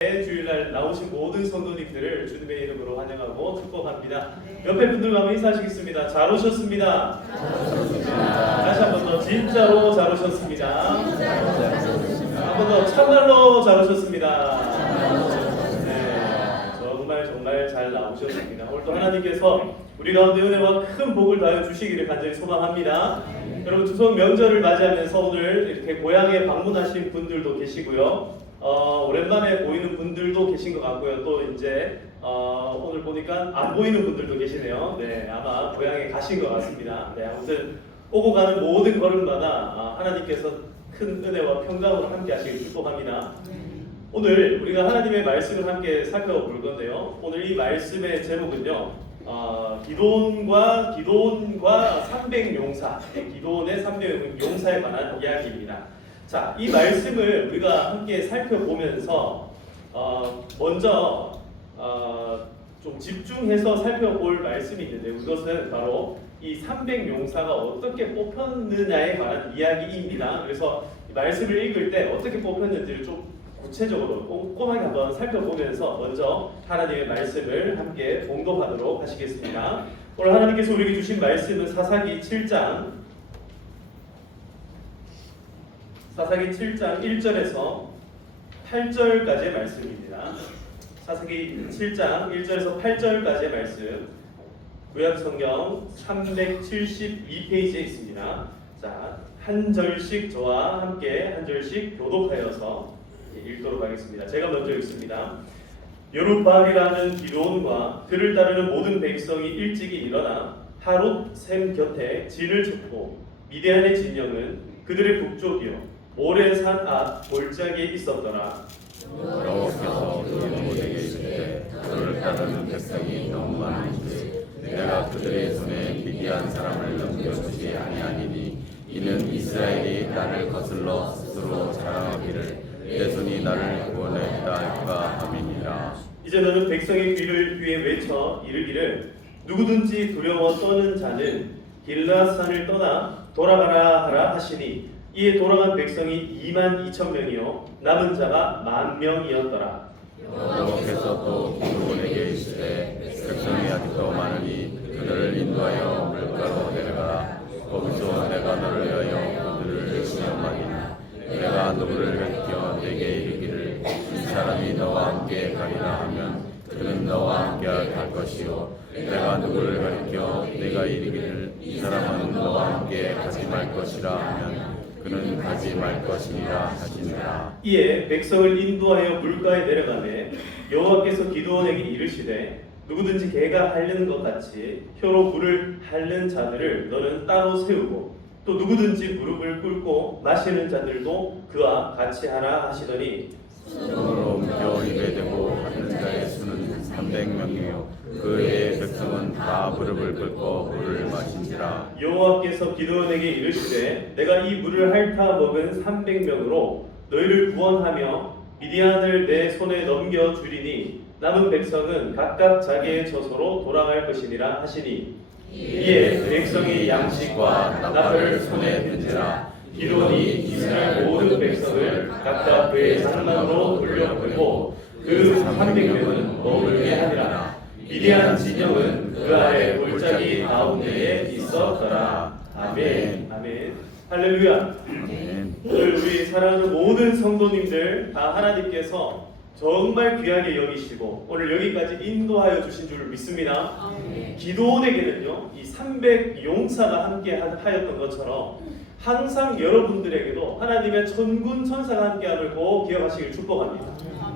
주일날 나오신 모든 성도님들을 주님의 이름으로 환영하고 축복합니다. 옆에 분들과 한번 인사하시겠습니다. 잘 오셨습니다. 다시 한 번 더 진짜로 잘 오셨습니다. 한 번 더 참말로 잘 오셨습니다. 네, 정말 잘 나오셨습니다. 오늘 또 하나님께서 우리 가운데 은혜와 큰 복을 더하여 주시기를 간절히 소망합니다. 여러분 추석 명절을 맞이하면서 오늘 이렇게 고향에 방문하신 분들도 계시고요. 오랜만에 보이는 분들도 계신 것 같고요. 또 이제 오늘 보니까 안 보이는 분들도 계시네요. 네, 아마 고향에 가신 것 같습니다. 네, 아무튼 오고 가는 모든 걸음마다 하나님께서 큰 은혜와 평강으로 함께 하시길 축복합니다. 오늘 우리가 하나님의 말씀을 함께 살펴볼 건데요. 오늘 이 말씀의 제목은요. 기도원과 300용사, 기도원의 300용사에 관한 이야기입니다. 자, 이 말씀을 우리가 함께 살펴보면서 먼저 좀 집중해서 살펴볼 말씀이 있는데 그것은 바로 이 300용사가 어떻게 뽑혔느냐에 관한 이야기입니다. 그래서 이 말씀을 읽을 때 어떻게 뽑혔는지를 좀 구체적으로 꼼꼼하게 한번 살펴보면서 먼저 하나님의 말씀을 함께 봉독하도록 하시겠습니다. 오늘 하나님께서 우리에게 주신 말씀은 사사기 7장 1절에서 8절까지의 말씀입니다. 사사기 7장 1절에서 8절까지의 말씀, 구약성경 372페이지에 있습니다. 자, 한 절씩 저와 함께 한 절씩 교독하여서 읽도록 하겠습니다. 제가 먼저 읽습니다. 여룻바알이라는 기드온과 그를 따르는 모든 백성이 일찍이 일어나 하룻 샘 곁에 진을 쳤고 미디안의 진영은 그들의 북쪽이요 오랜 산 앞 골짜기에 있었더라. 여호와께서 기드온에게 이르시되 그를 따르는 백성이 너무 많은지 내가 그들의 손에 미디안 사람을 넘겨주지 아니하니니 이는 이스라엘이 나를 거슬러 스스로 자랑하기를 내 손이 나를 구원했다 할까 함이니라. 이제 너는 백성의 귀를 위에 외쳐 이르기를 누구든지 두려워 떠는 자는 길라산을 떠나 돌아가라 하라 하시니 이에 돌아간 백성이 22,000명이요 남은 자가 10,000명이었더라. 여호와께서 또 기드온에게 이르시되 백성이 아직도 많으니 그들을 인도하여 물가로 내려가라. 거기서 내가 너를 위하여 그들을 시험하리라. 내가 누구를 가리켜 내게 이르기를 이 사람이 너와 함께 가리라 하면 그는 너와 함께 갈 것이요 내가 누구를 가리켜 내가 이르기를 이 사람은 너와 함께 가지 말 것이라 하면 그는 가지 말 것이니라 하시니라. 이에 백성을 인도하여 물가에 내려가매 여호와께서 기드온에게 이르시되 누구든지 개가 핥는 것 같이 혀로 물을 핥는 자들을 너는 따로 세우고 또 누구든지 무릎을 꿇고 마시는 자들도 그와 같이 하라 하시더니 손으로 옮겨 입에 대고 하는 자의 수는 300명이요 그 외의 백성은 다 무릎을 꿇고 물을 마신지라. 여호와께서 기드온에게 이르시되 내가 이 물을 핥아 먹은 300명으로 너희를 구원하며 미디안을 내 손에 넘겨 주리니 남은 백성은 각각 자기의 처소로 돌아갈 것이니라 하시니 이에 백성이 양식과 나팔을 손에 든지라. 기드온이 이스라엘 모든 백성을 각각 그의 장막으로 돌려보내고 그 300명은 머물게 하니라. 미디안 진영은 그 아래 골짜기 가운데에 있었더라. 아멘. 아멘. 할렐루야. 아멘. 오늘 우리 사랑하는 모든 성도님들 다 하나님께서 정말 귀하게 여기시고 오늘 여기까지 인도하여 주신 줄 믿습니다. 기드온에게는요 이 300용사가 함께 하였던 것처럼 항상 여러분들에게도 하나님의 천군 천사가 함께함을 꼭 기억하시길 축복합니다.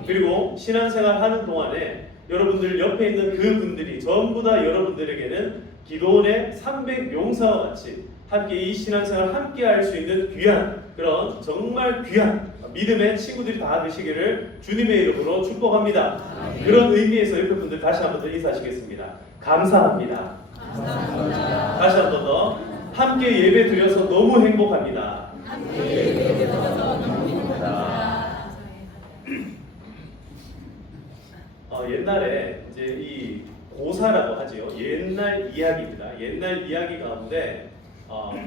그리고 신앙생활 하는 동안에 여러분들 옆에 있는 그 분들이 전부 다 여러분들에게는 기드온의 300용사와 같이 함께 이 신앙생활 함께 할 수 있는 귀한 그런 정말 귀한 믿음의 친구들이 다 되시기를 주님의 이름으로 축복합니다. 그런 의미에서 옆에 분들 다시 한 번 더 인사하시겠습니다. 감사합니다. 감사합니다. 다시 한 번 더 함께 예배 드려서 너무 행복합니다. 옛날에 이제 이 고사라고 하지요. 옛날 이야기입니다. 옛날 이야기 가운데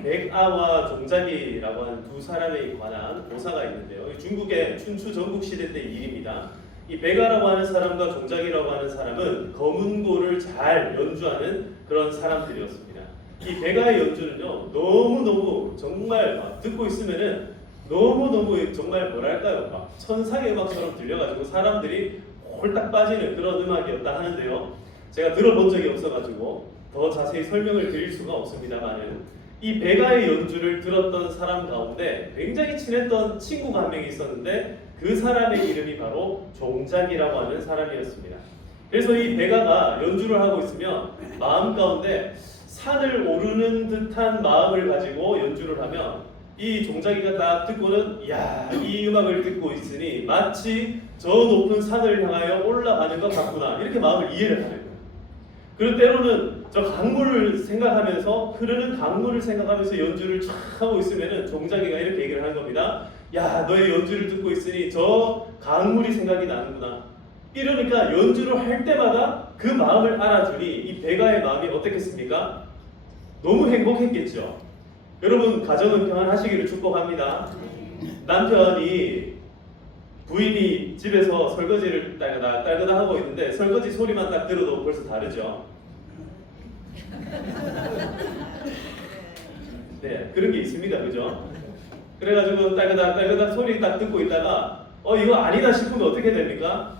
백아와 종자기라고 하는 두 사람에 관한 고사가 있는데요. 중국의 춘추 전국 시대 때 일입니다. 이 베가라고 하는 사람과 종작이라고 하는 사람은 검은고를 잘 연주하는 그런 사람들이었습니다. 이 베가의 연주는요, 너무너무 정말 막 듣고 있으면은 너무너무 정말 뭐랄까요, 막 천상의 음악처럼 들려가지고 사람들이 홀딱 빠지는 그런 음악이었다 하는데요. 제가 들어본 적이 없어가지고 더 자세히 설명을 드릴 수가 없습니다만은 이 베가의 연주를 들었던 사람 가운데 굉장히 친했던 친구가 한 명 있었는데 그 사람의 이름이 바로 종작이라고 하는 사람이었습니다. 그래서 이 베가가 연주를 하고 있으면 마음 가운데 산을 오르는 듯한 마음을 가지고 연주를 하면 이 종작이가 딱 듣고는 야, 이 음악을 듣고 있으니 마치 저 높은 산을 향하여 올라가는 것 같구나 이렇게 마음을 이해를 하는 거예요. 그리고 때로는 저 강물을 생각하면서 흐르는 강물을 생각하면서 연주를 쫙 하고 있으면은 종작이가 이렇게 얘기를 하는 겁니다. 야, 너의 연주를 듣고 있으니 저 강물이 생각이 나는구나. 이러니까 연주를 할 때마다 그 마음을 알아주니 이 베가의 마음이 어떻겠습니까? 너무 행복했겠죠. 여러분 가정은 평안하시기를 축복합니다. 남편이 부인이 집에서 설거지를 딸그다 하고 있는데 설거지 소리만 딱 들어도 벌써 다르죠. 네, 그런 게 있습니다, 그죠? 그래가지고 딸그닥 소리 딱 듣고 있다가 이거 아니다 싶으면 어떻게 됩니까?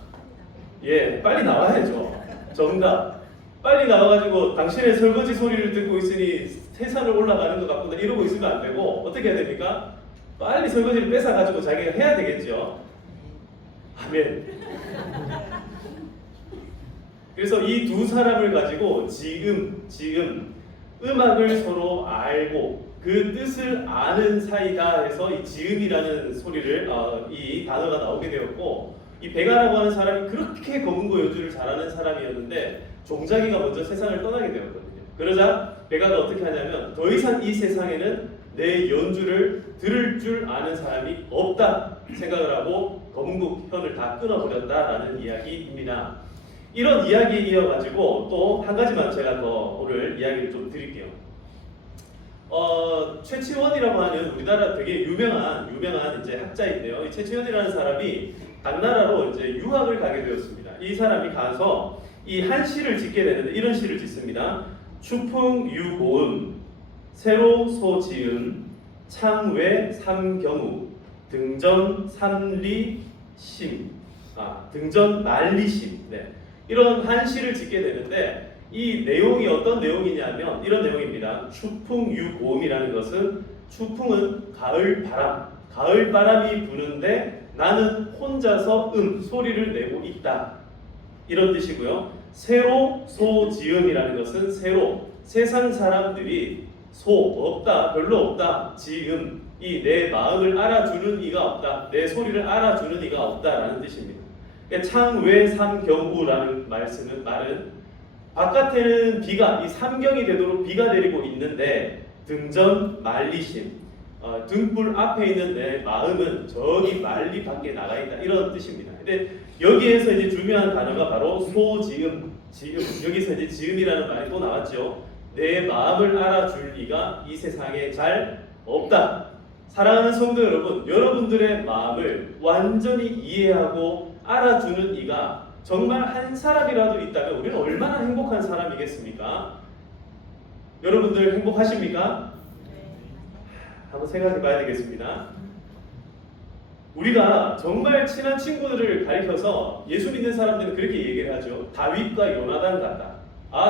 예, 빨리 나와야죠. 정답. 빨리 나와가지고 당신의 설거지 소리를 듣고 있으니 세산을 올라가는 것 같구나 이러고 있으면 안 되고 어떻게 해야 됩니까? 빨리 설거지를 뺏어가지고 자기가 해야 되겠죠. 아멘. 그래서 이 두 사람을 가지고 지금 음악을 서로 알고 그 뜻을 아는 사이다 해서 이 지음이라는 소리를 이 단어가 나오게 되었고 이 베가라고 하는 사람이 그렇게 검은고 연주를 잘하는 사람이었는데 종작이가 먼저 세상을 떠나게 되었거든요. 그러자 베가가 어떻게 하냐면 더 이상 이 세상에는 내 연주를 들을 줄 아는 사람이 없다 생각을 하고 검은고 편을 다 끊어버렸다라는 이야기입니다. 이런 이야기에 이어가지고 또 한 가지만 제가 더 오늘 이야기를 좀 드릴게요. 최치원이라고 하는 우리나라 되게 유명한 이제 학자인데요. 이 최치원이라는 사람이 당나라로 이제 유학을 가게 되었습니다. 이 사람이 가서 이 한 시를 짓게 되는데 이런 시를 짓습니다. 추풍유고음, 세로소지음, 창외 삼경우, 등전 삼리심, 등전 말리심. 네. 이런 한 시를 짓게 되는데 이 내용이 어떤 내용이냐면 이런 내용입니다. 추풍유고음이라는 것은 추풍은 가을 바람이 부는데 나는 혼자서 소리를 내고 있다. 이런 뜻이고요. 세로소지음이라는 것은 세상 사람들이 없다, 별로 없다, 지음, 이 내 마음을 알아주는 이가 없다, 내 소리를 알아주는 이가 없다라는 뜻입니다. 창외 삼경우라는 말은 바깥에는 비가 이 삼경이 되도록 비가 내리고 있는데 등전 말리심, 등불 앞에 있는 내 마음은 저기 말리 밖에 나가 있다 이런 뜻입니다. 근데 여기에서 이제 중요한 단어가 바로 소지음, 여기서 이제 지음이라는 말이 또 나왔죠. 내 마음을 알아줄 이가 이 세상에 잘 없다. 사랑하는 성도 여러분, 여러분들의 마음을 완전히 이해하고 알아주는 이가 정말 한 사람이라도 있다면 우리는 얼마나 행복한 사람이겠습니까? 여러분들 행복하십니까? 한번 생각해 봐야 되겠습니다. 우리가 정말 친한 친구들을 가리켜서 예수 믿는 사람들은 그렇게 얘기를 하죠. 다윗과 요나단 같다.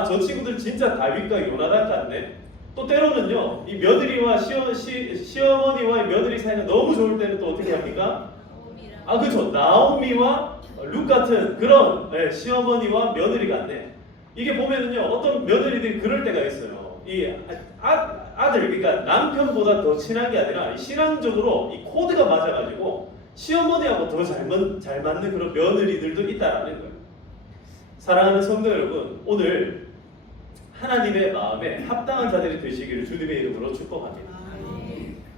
저 친구들 진짜 다윗과 요나단 같네. 또 때로는요, 이 며느리와 시어머니와 며느리 사이가 너무 좋을 때는 또 어떻게 합니까? 그렇죠. 나오미와 룻 같은 그런 시어머니와 며느리 같네. 이게 보면은요, 어떤 며느리들이 그럴 때가 있어요. 이 아들, 그러니까 남편보다 더 친한 게 아니라 신앙적으로 이 코드가 맞아가지고 시어머니하고 더 잘 맞는 그런 며느리들도 있다라는 거예요. 사랑하는 성도 여러분, 오늘 하나님의 마음에 합당한 자들이 되시기를 주님의 이름으로 축복합니다.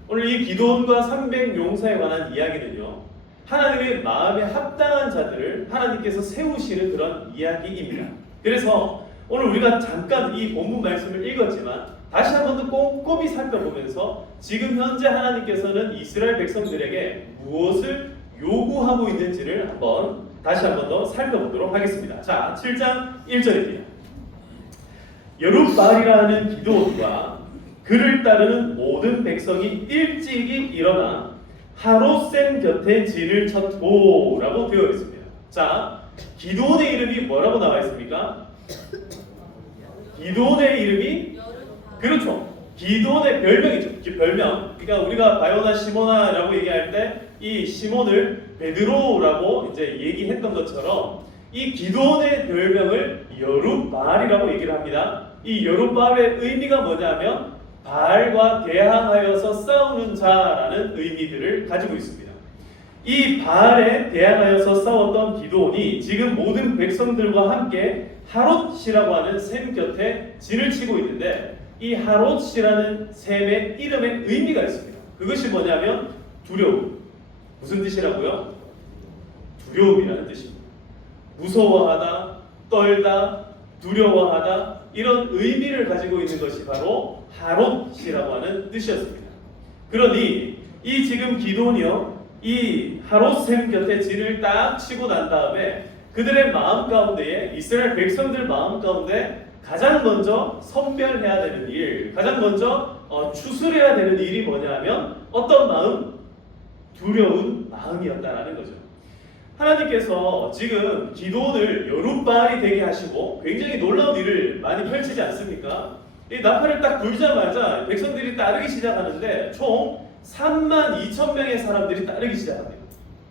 오늘 이 기도원과 300용사에 관한 이야기는요, 하나님의 마음에 합당한 자들을 하나님께서 세우시는 그런 이야기입니다. 그래서 오늘 우리가 잠깐 이 본문 말씀을 읽었지만 다시 한 번 더 꼼꼼히 살펴보면서 지금 현재 하나님께서는 이스라엘 백성들에게 무엇을 요구하고 있는지를 한번 다시 한 번 더 살펴보도록 하겠습니다. 자, 7장 1절입니다. 여룻바알이라는 기드온과 그를 따르는 모든 백성이 일찍이 일어나 하롯셈 곁에 진을 쳤고 라고 되어 있습니다. 자, 기드온의 이름이 뭐라고 나와 있습니까? 기드온의 이름이 그렇죠. 기드온의 별명이죠. 별명. 그러니까 우리가 바요나 시모나라고 얘기할 때 이 시몬을 베드로라고 이제 얘기했던 것처럼 이 기드온의 별명을 여룻바알이라고 얘기를 합니다. 이 여룻바알의 의미가 뭐냐면 바알과 대항하여서 싸우는 자라는 의미들을 가지고 있습니다. 이 바알에 대항하여서 싸웠던 기드온이 지금 모든 백성들과 함께 하롯이라고 하는 샘 곁에 진을 치고 있는데 이 하롯이라는 샘의 이름에 의미가 있습니다. 그것이 뭐냐면 두려움. 무슨 뜻이라고요? 두려움이라는 뜻입니다. 무서워하다, 떨다, 두려워하다 이런 의미를 가지고 있는 것이 바로 하롯이라고 하는 뜻이었습니다. 그러니 이 지금 기드온이요 이 하롯샘 곁에 진을 딱 치고 난 다음에 그들의 마음 가운데에 이스라엘 백성들 마음 가운데 가장 먼저 선별해야 되는 일, 가장 먼저 추스려야 되는 일이 뭐냐면 어떤 마음? 두려운 마음이었다라는 거죠. 하나님께서 지금 기드온을 여룻바알이 되게 하시고 굉장히 놀라운 일을 많이 펼치지 않습니까? 이 나팔을 딱 불자마자 백성들이 따르기 시작하는데 총 32,000명의 사람들이 따르기 시작합니다.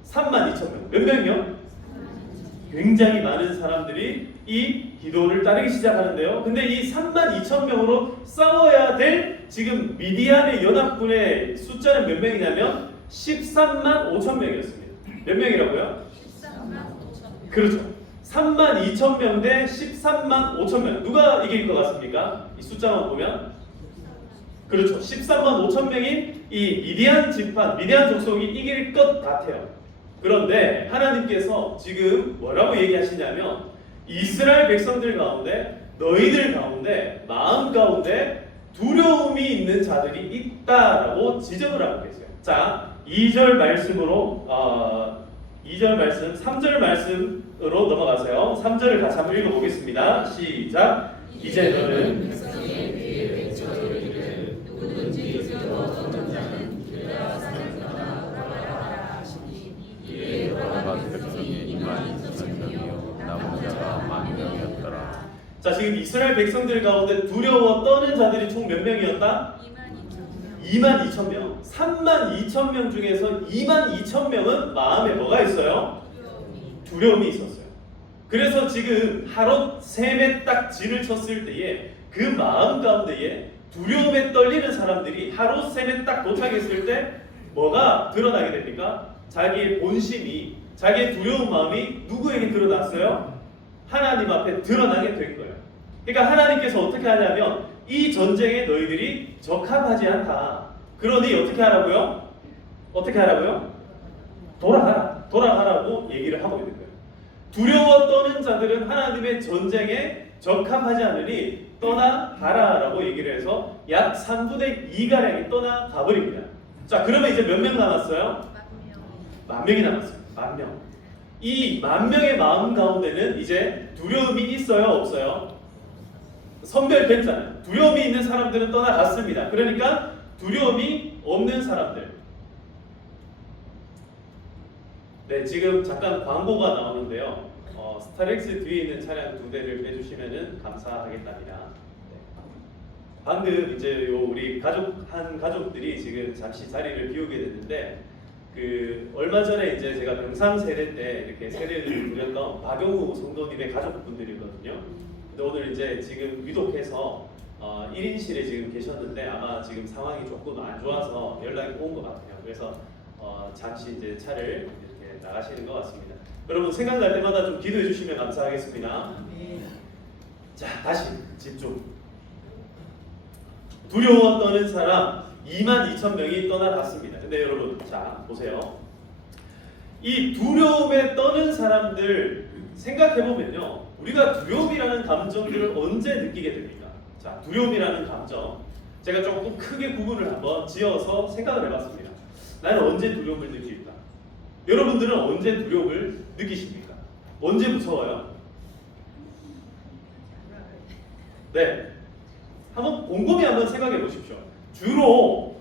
32,000명. 몇 명이요? 굉장히 많은 사람들이 이 기드온을 따르기 시작하는데요. 근데 이 32,000명으로 싸워야 될 지금 미디안의 연합군의 숫자는 몇 명이냐면 13만 5천 명이었습니다. 몇 명이라고요? 13만 5천 명. 그렇죠. 32,000명 대 13만 5천 명. 누가 이길 것 같습니까? 이 숫자만 보면 그렇죠. 13만 5천 명인 이 미디안 지파, 미디안 족속이 이길 것 같아요. 그런데 하나님께서 지금 뭐라고 얘기하시냐면 이스라엘 백성들 가운데 너희들 가운데 마음 가운데 두려움이 있는 자들이 있다라고 지적을 하고 계세요. 자, 2절 말씀으로 2절 말씀, 3절 말씀으로 넘어가세요. 3절을 같이 한번 읽어보겠습니다. 시작. 이제 너는 백성의 귀에 외쳐이르기를 누구든지 들어오는 자는 그가 살리라 하라 하시니 이에 돌아간 백성이 22,000명이요 남은 자가 10,000명이었더라. 자, 지금 이스라엘 백성들 가운데 두려워 떠는 자들이 총 몇 명이었다? 22,000명. 32,000명 중에서 22,000명은 마음에 뭐가 있어요? 두려움이 있었어요. 그래서 지금 하롯 셈에 딱 진을 쳤을 때에 그 마음 가운데에 두려움에 떨리는 사람들이 하롯 셈에 딱 도착했을 때 뭐가 드러나게 됩니까? 자기의 본심이, 자기의 두려운 마음이 누구에게 드러났어요? 하나님 앞에 드러나게 된 거예요. 그러니까 하나님께서 어떻게 하냐면 이 전쟁에 너희들이 적합하지 않다. 그러니 어떻게 하라고요? 어떻게 하라고요? 돌아가라고 얘기를 하고 있는 거예요. 두려워 떠는 자들은 하나님의 전쟁에 적합하지 않으니 떠나가라라고 얘기를 해서 약 3분의 2가량이 떠나가 버립니다. 자, 그러면 이제 몇 명 남았어요? 10,000명이 남았어요. 10,000명. 이 10,000명의 마음 가운데는 이제 두려움이 있어요? 없어요? 선별됐잖아요. 두려움이 있는 사람들은 떠나갔습니다. 그러니까 두려움이 없는 사람들. 네, 지금 잠깐 광고가 나오는데요. 스타렉스 뒤에 있는 차량 2대를 빼주시면은 감사하겠답니다. 네. 방금 이제 우리 가족들이 지금 잠시 자리를 비우게 됐는데 얼마 전에 이제 제가 병상 세례 때 이렇게 세례를 드렸던 박영우 성도님의 가족분들이거든요. 근데 오늘 이제 지금 위독해서 1인실에 지금 계셨는데 아마 지금 상황이 조금 안 좋아서 연락이 온 것 같아요. 그래서 잠시 이제 차를 이렇게 나가시는 것 같습니다. 여러분 생각날 때마다 좀 기도해 주시면 감사하겠습니다. 자, 다시 집중. 두려워 떠는 사람 22,000명이 떠나갔습니다. 근데 여러분, 자 보세요. 이 두려움에 떠는 사람들 생각해 보면요, 우리가 두려움이라는 감정들을 언제 느끼게 됩니까? 자, 두려움이라는 감정, 제가 조금 크게 구분을 한번 지어서 생각을 해봤습니다. 나는 언제 두려움을 느낄까? 여러분들은 언제 두려움을 느끼십니까? 언제 무서워요? 네. 한번 곰곰이 한번 생각해 보십시오.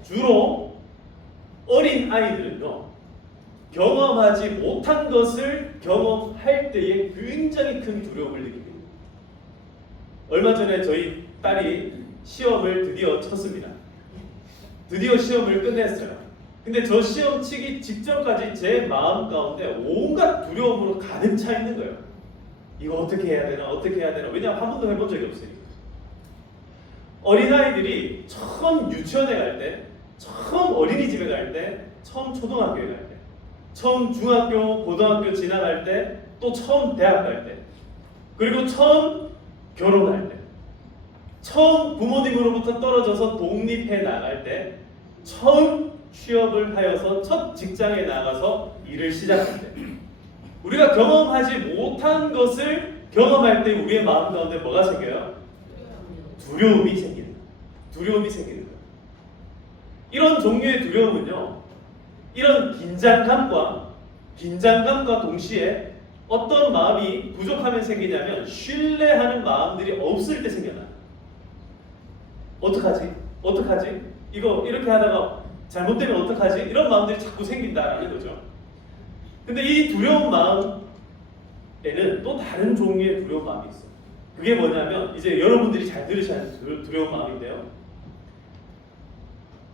주로 어린 아이들은요, 경험하지 못한 것을 경험할 때에 굉장히 큰 두려움을 느낍니다. 얼마 전에 저희 딸이 시험을 드디어 쳤습니다. 드디어 시험을 끝냈어요. 근데 저 시험 치기 직전까지 제 마음 가운데 온갖 두려움으로 가득 차 있는 거예요. 이거 어떻게 해야 되나, 어떻게 해야 되나. 왜냐하면 한 번도 해본 적이 없으니까. 어린아이들이 처음 유치원에 갈 때, 처음 어린이집에 갈 때, 처음 초등학교에 갈 때, 처음 중학교, 고등학교 지나갈 때, 또 처음 대학 갈 때, 그리고 처음 결혼할 때, 처음 부모님으로부터 떨어져서 독립해 나갈 때, 처음 취업을 하여서 첫 직장에 나가서 일을 시작할 때, 우리가 경험하지 못한 것을 경험할 때 우리의 마음 가운데 뭐가 생겨요? 두려움이 생기는 거예요. 두려움이 생기는 거예요. 이런 종류의 두려움은요, 이런 긴장감과 동시에 어떤 마음이 부족하면 생기냐면 신뢰하는 마음들이 없을 때 생겨나요. 어떡하지? 이거 이렇게 하다가 잘못되면 어떡하지? 이런 마음들이 자꾸 생긴다라는 거죠. 근데 이 두려운 마음에는 또 다른 종류의 두려운 마음이 있어요. 그게 뭐냐면 이제 여러분들이 잘 들으셔야 하는 두려운 마음인데요.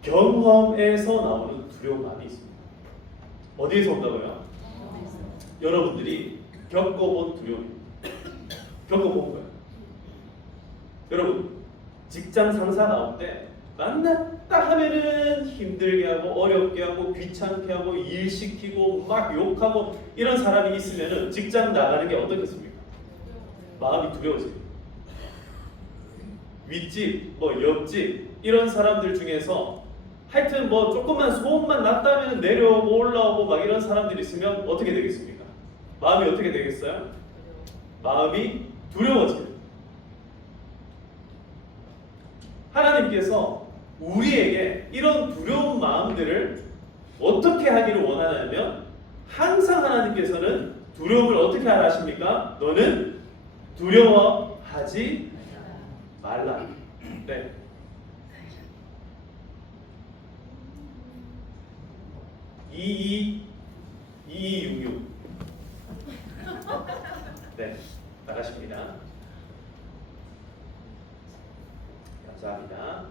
경험에서 나오는 두려운 마음이 있습니다. 어디에서 온다고요? 여러분들이 겪어본 두려움입니다. 겪어본 거예요. 여러분, 직장 상사 나올 때 만났다 하면은 힘들게 하고 어렵게 하고 귀찮게 하고 일 시키고 막 욕하고 이런 사람이 있으면은 직장 나가는 게 어떻겠습니까? 마음이 두려워져요. 윗집, 옆집 이런 사람들 중에서 하여튼 조금만 소음만 났다면 내려오고 올라오고 막 이런 사람들이 있으면 어떻게 되겠습니까? 마음이 어떻게 되겠어요? 마음이 두려워져요. 하나님께서 우리에게 이런 두려운 마음들을 어떻게 하기를 원하냐면 항상 하나님께서는 두려움을 어떻게 하라 하십니까? 너는 두려워하지 말라. 네. (2266) 네, 나가십니다. 감사합니다.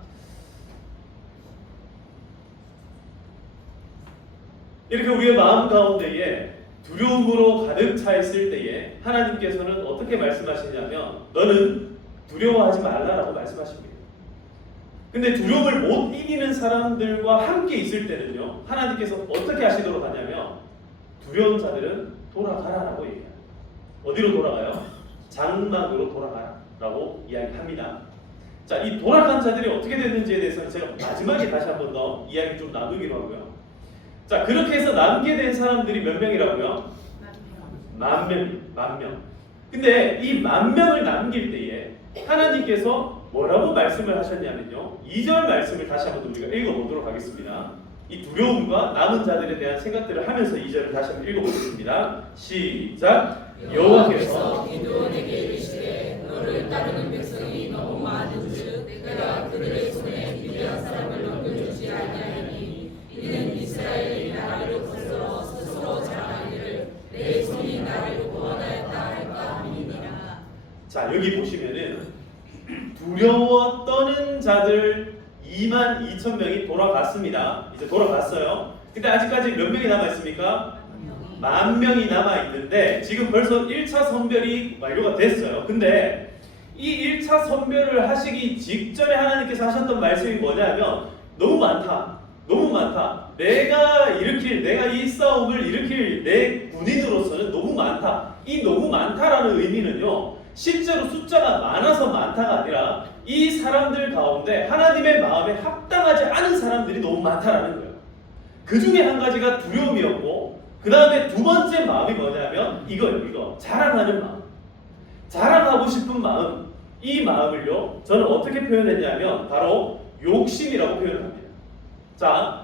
이렇게 우리의 마음 가운데에 두려움으로 가득 차 있을 때에 하나님께서는 어떻게 말씀하시냐면 너는 두려워하지 말라라고 말씀하십니다. 근데 두려움을 못 이기는 사람들과 함께 있을 때는요, 하나님께서 어떻게 하시도록 하냐면 두려운 자들은 돌아가라라고 얘기해요. 어디로 돌아가요? 장막으로 돌아가라라고 이야기합니다. 자, 이 돌아간 자들이 어떻게 됐는지에 대해서는 제가 마지막에 다시 한 번 더 이야기 좀 나누기로 하고요. 자, 그렇게 해서 남게 된 사람들이 몇 명이라고요? 10,000명. 근데 이 10,000명을 남길 때에 하나님께서 뭐라고 말씀을 하셨냐면요, 2절 말씀을 다시 한번 우리가 읽어보도록 하겠습니다. 이 두려움과 남은 자들에 대한 생각들을 하면서 2절을 다시 한번 읽어보겠습니다. 시작. 여호와께서 기드온에게 이르시되 너를 따르는 백성이 너무 많은즉 내가 그들의 손에 위대한 사람을 넘겨주지 아니하리니 이는 이스라엘이 나를 거스러 스스로 자랑하기를 내 손이 나를 구원하였다 할까 함이니라. 자, 여기 보시면은 두려워 떠는 자들 22,000명이 돌아갔습니다. 이제 돌아갔어요. 근데 아직까지 몇 명이 남아있습니까? 10,000명이 남아있는데 지금 벌써 1차 선별이 완료가 됐어요. 근데 이 1차 선별을 하시기 직전에 하나님께서 하셨던 말씀이 뭐냐면 너무 많다. 내가 이 싸움을 일으킬 내 군인으로서는 너무 많다. 이 너무 많다라는 의미는요, 실제로 숫자가 많아서 많다가 아니라 이 사람들 가운데 하나님의 마음에 합당하지 않은 사람들이 너무 많다라는 거예요. 그 중에 한 가지가 두려움이었고, 그 다음에 두 번째 마음이 뭐냐면 이거 자랑하는 마음, 자랑하고 싶은 마음. 이 마음을요, 저는 어떻게 표현했냐면 바로 욕심이라고 표현합니다. 자,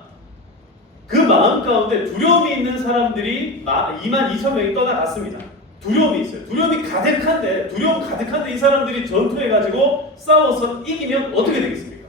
그 마음 가운데 두려움이 있는 사람들이 22,000명이 떠나갔습니다. 두려움이 있어요. 두려움 가득한데 이 사람들이 전투해가지고 싸워서 이기면 어떻게 되겠습니까?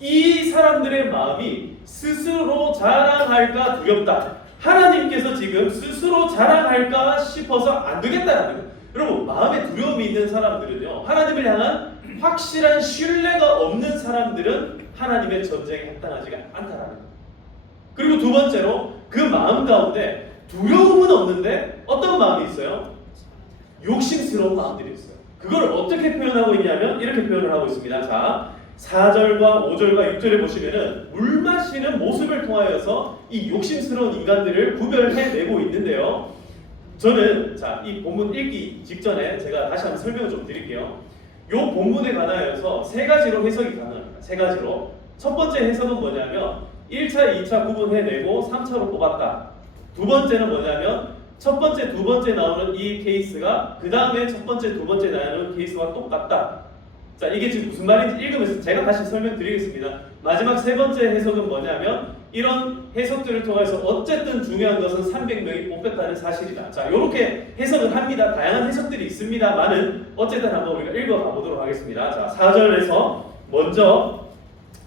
이 사람들의 마음이 스스로 자랑할까 두렵다. 하나님께서 지금 스스로 자랑할까 싶어서 안 되겠다라는 거예요. 여러분, 마음에 두려움이 있는 사람들은요, 하나님을 향한 확실한 신뢰가 없는 사람들은 하나님의 전쟁에 합당하지가 않다라는 거예요. 그리고 두 번째로 그 마음 가운데 두려움은 없는데 어떤 마음이 있어요? 욕심스러운 마음들이 있어요. 그걸 어떻게 표현하고 있냐면 이렇게 표현을 하고 있습니다. 자, 4절과 5절과 6절에 보시면은 물 마시는 모습을 통하여서 이 욕심스러운 인간들을 구별해내고 있는데요. 저는 이 본문 읽기 직전에 제가 다시 한번 설명을 좀 드릴게요. 이 본문에 관하여서 세 가지로 해석이 가능합니다. 세 가지로. 첫 번째 해석은 뭐냐면 1차, 2차 구분해내고 3차로 뽑았다. 두 번째는 뭐냐면 첫 번째, 두 번째 나오는 이 케이스가 그 다음에 첫 번째, 두 번째 나오는 케이스와 똑같다. 자, 이게 지금 무슨 말인지 읽으면서 제가 다시 설명드리겠습니다. 마지막 세 번째 해석은 뭐냐면 이런 해석들을 통해서 어쨌든 중요한 것은 300명이 뽑혔다는 사실이다. 자, 이렇게 해석을 합니다. 다양한 해석들이 있습니다만은 어쨌든 한번 우리가 읽어가 보도록 하겠습니다. 자, 4절에서 먼저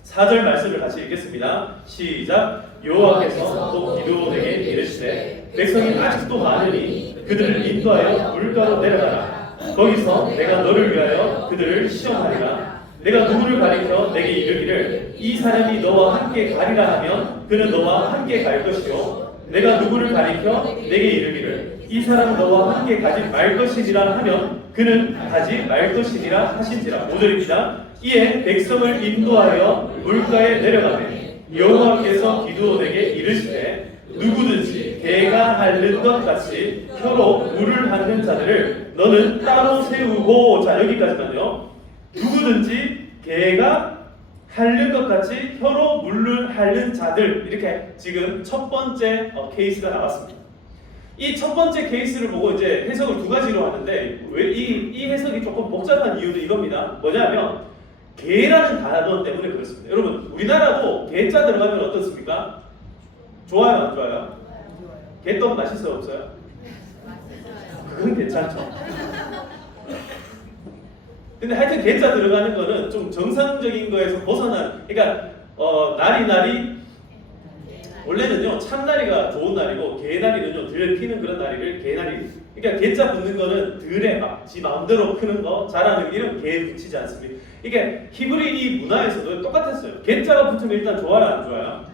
4절 말씀을 같이 읽겠습니다. 시작. 여호와께서 또 기드온에게 이르시되 백성이 아직도 많으니 그들을 인도하여 물가로 내려가라. 거기서 내가 너를 위하여 그들을 시험하리라. 내가 누구를 가리켜 내게 이르기를 이 사람이 너와 함께 가리라 하면 그는 너와 함께 갈 것이요 내가 누구를 가리켜 내게 이르기를 이 사람 너와 함께 가지 말 것이니라 하면 그는 가지 말 것이니라 하신지라. 5절입니다. 이에 백성을 인도하여 물가에 내려가매 여호와께서 기드온에게 이르시되 누구든지 개가 핥는 것 같이 혀로 물을 핥는 자들을 너는 따로 세우고. 자, 여기까지만요. 누구든지 개가 핥는 것 같이 혀로 물을 핥는 자들, 이렇게 지금 첫 번째 케이스가 나왔습니다. 이 첫 번째 케이스를 보고 이제 해석을 두 가지로 하는데 왜 이 해석이 조금 복잡한 이유는 이겁니다. 뭐냐면 개라는 단어 때문에 그렇습니다. 여러분, 우리나라도 개자 들어가면 어떻습니까? 좋아요, 안 좋아요? 개떡 맛있어요, 없어요? 그건 괜찮죠. 근데 하여튼 개자 들어가는 거는 좀 정상적인 거에서 벗어난, 그러니까 날이 원래는요 참나리가 좋은 날이고 개나리는요 들 피는 그런 날이를 개나리. 그러니까 개자 붙는 거는 들에 막 지 마음대로 크는 거 잘하는 이런 개 붙이지 않습니다. 이게 히브리 이 문화에서도 똑같았어요. 개자가 붙으면 일단 좋아요, 안 좋아요?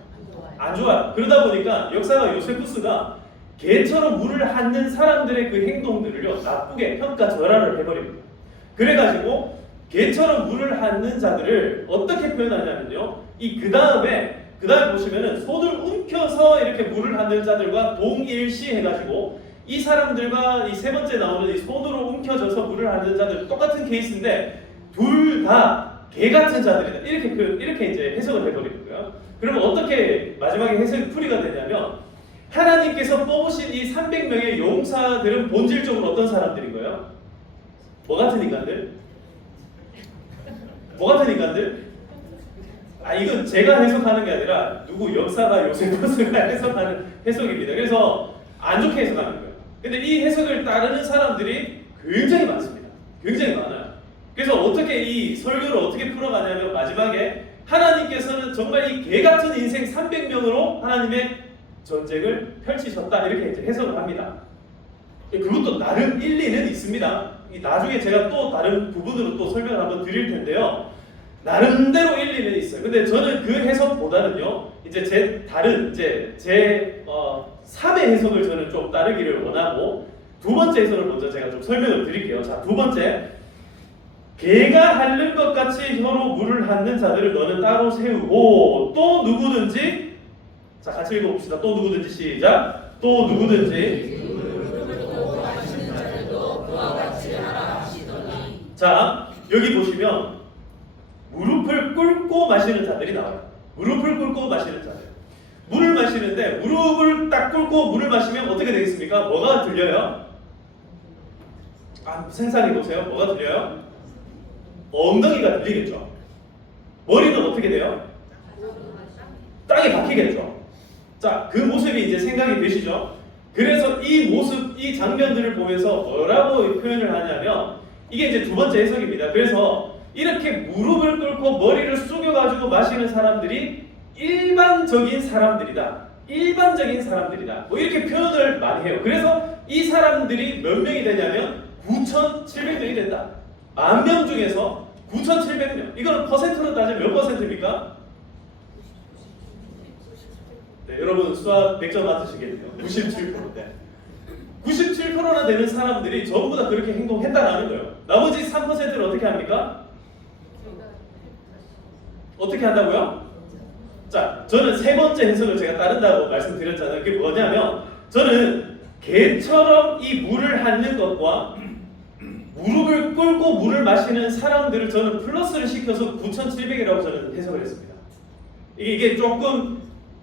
안 좋아요. 그러다 보니까 역사가 요세푸스가 개처럼 물을 핥는 사람들의 그 행동들을요 나쁘게 평가절하를 해버립니다. 그래가지고 개처럼 물을 핥는 자들을 어떻게 표현하냐면요, 그 다음에 보시면은 손을 움켜서 이렇게 물을 핥는 자들과 동일시 해가지고 이 사람들과 이 세 번째 나오는 이 손으로 움켜져서 물을 핥는 자들 똑같은 케이스인데 둘 다 개 같은 자들이다. 이렇게 이제 해석을 해버리는 거예요. 그러면 어떻게 마지막에 해석이 풀이가 되냐면 하나님께서 뽑으신 이 300명의 용사들은 본질적으로 어떤 사람들인 거예요? 뭐 같은 인간들? 뭐 같은 인간들? 이건 제가 해석하는 게 아니라 누구 역사가 요세푸스가 해석하는 해석입니다. 그래서 안 좋게 해석하는 거예요. 근데 이 해석을 따르는 사람들이 굉장히 많습니다. 굉장히 많아요. 그래서 어떻게 이 설교를 어떻게 풀어가냐면 마지막에 하나님께서는 정말 이 개 같은 인생 300명으로 하나님의 전쟁을 펼치셨다, 이렇게 이제 해석을 합니다. 그것도 나름 일리는 있습니다. 나중에 제가 또 다른 부분으로 또 설명을 한번 드릴 텐데요. 나름대로 일리는 있어요. 근데 저는 그 해석보다는요, 이제 제 3의 해석을 저는 좀 따르기를 원하고, 두 번째 해석을 먼저 제가 좀 설명을 드릴게요. 자, 두 번째. 개가 핥는 것 같이 혀로 물을 핥는 자들을 너는 따로 세우고, 또 누구든지, 자, 같이 읽어봅시다. 또 누구든지, 시작. 또 누구든지. 자, 여기 보시면 무릎을 꿇고 마시는 자들이 나와요. 무릎을 꿇고 마시는 자들. 물을 마시는데 무릎을 딱 꿇고 물을 마시면 어떻게 되겠습니까? 뭐가 들려요? 생각해 보세요. 뭐가 들려요? 엉덩이가 들리겠죠. 머리는 어떻게 돼요? 땅에 박히겠죠. 자, 그 모습이 이제 생각이 되시죠? 그래서 이 모습, 이 장면들을 보면서 뭐라고 표현을 하냐면 이게 이제 두 번째 해석입니다. 그래서 이렇게 무릎을 꿇고 머리를 숙여가지고 마시는 사람들이 일반적인 사람들이다. 일반적인 사람들이다. 뭐 이렇게 표현을 많이 해요. 그래서 이 사람들이 몇 명이 되냐면 9,700명이 된다. 10,000명 중에서 9,700명. 이거는 퍼센트로 따지면 몇 퍼센트입니까? 네, 여러분 수학 100점 맞으시겠네요. 97%대. 97%나 되는 사람들이 전부 다 그렇게 행동했다라는 거예요. 나머지 3%를 어떻게 합니까? 어떻게 한다고요? 자, 저는 세 번째 해석을 제가 따른다고 말씀드렸잖아요. 그게 뭐냐면 저는 개처럼 이 물을 핥는 것과 무릎을 꿇고 물을 마시는 사람들을 저는 플러스를 시켜서 9,700이라고 저는 해석을 했습니다. 이게 조금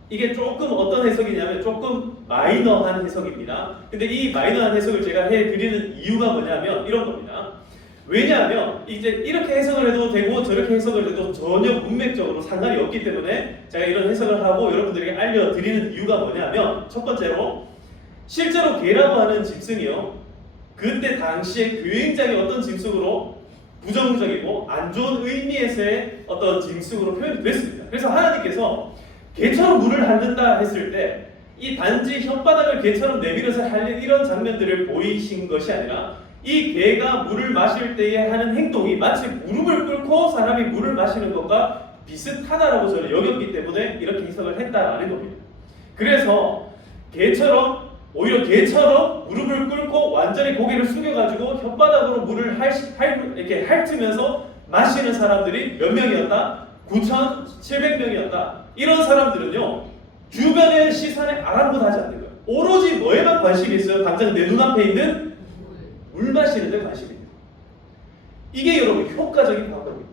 어떤 해석이냐면 조금 마이너한 해석입니다. 근데 이 마이너한 해석을 제가 해드리는 이유가 뭐냐면 이런 겁니다. 왜냐하면 이제 이렇게 해석을 해도 되고 저렇게 해석을 해도 전혀 문맥적으로 상관이 없기 때문에 제가 이런 해석을 하고 여러분들에게 알려드리는 이유가 뭐냐면 첫 번째로 실제로 개라고 하는 짐승이요, 그때 당시에 굉장히 어떤 짐승으로 부정적이고 안 좋은 의미에서의 어떤 짐승으로 표현이 됐습니다. 그래서 하나님께서 개처럼 물을 핥는다 했을 때 이 단지 혓바닥을 개처럼 내밀어서 핥는 이런 장면들을 보이신 것이 아니라 이 개가 물을 마실 때에 하는 행동이 마치 무릎을 꿇고 사람이 물을 마시는 것과 비슷하다라고 저는 여겼기 때문에 이렇게 해석을 했다라는 겁니다. 그래서 오히려 개처럼 무릎을 꿇고 완전히 고개를 숙여가지고 혓바닥으로 물을 이렇게 핥으면서 마시는 사람들이 몇 명이었다? 9,700명이었다. 이런 사람들은요, 주변의 시선에 아랑곳하지 않는 거예요. 오로지 뭐에만 관심이 있어요? 당장 내 눈앞에 있는 물 마시는 데 관심이 있는 거예요. 이게 여러분 효과적인 방법입니다.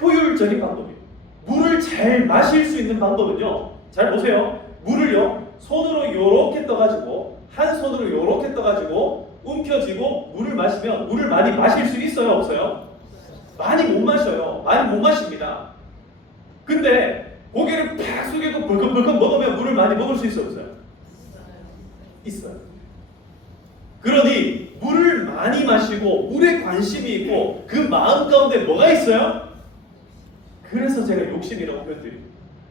효율적인 방법이에요. 물을 잘 마실 수 있는 방법은요, 잘 보세요. 물을요, 손으로 요렇게 떠가지고 한 손으로 요렇게 떠가지고 움켜쥐고 물을 마시면 물을 많이 마실 수 있어요? 없어요? 많이 못 마셔요. 많이 못 마십니다. 근데 고개를 팍 숙이고 벌컥벌컥 먹으면 물을 많이 먹을 수 있어요? 없어요? 있어요. 그러니 물을 많이 마시고 물에 관심이 있고 그 마음 가운데 뭐가 있어요? 그래서 제가 욕심이라고 표현드립니다.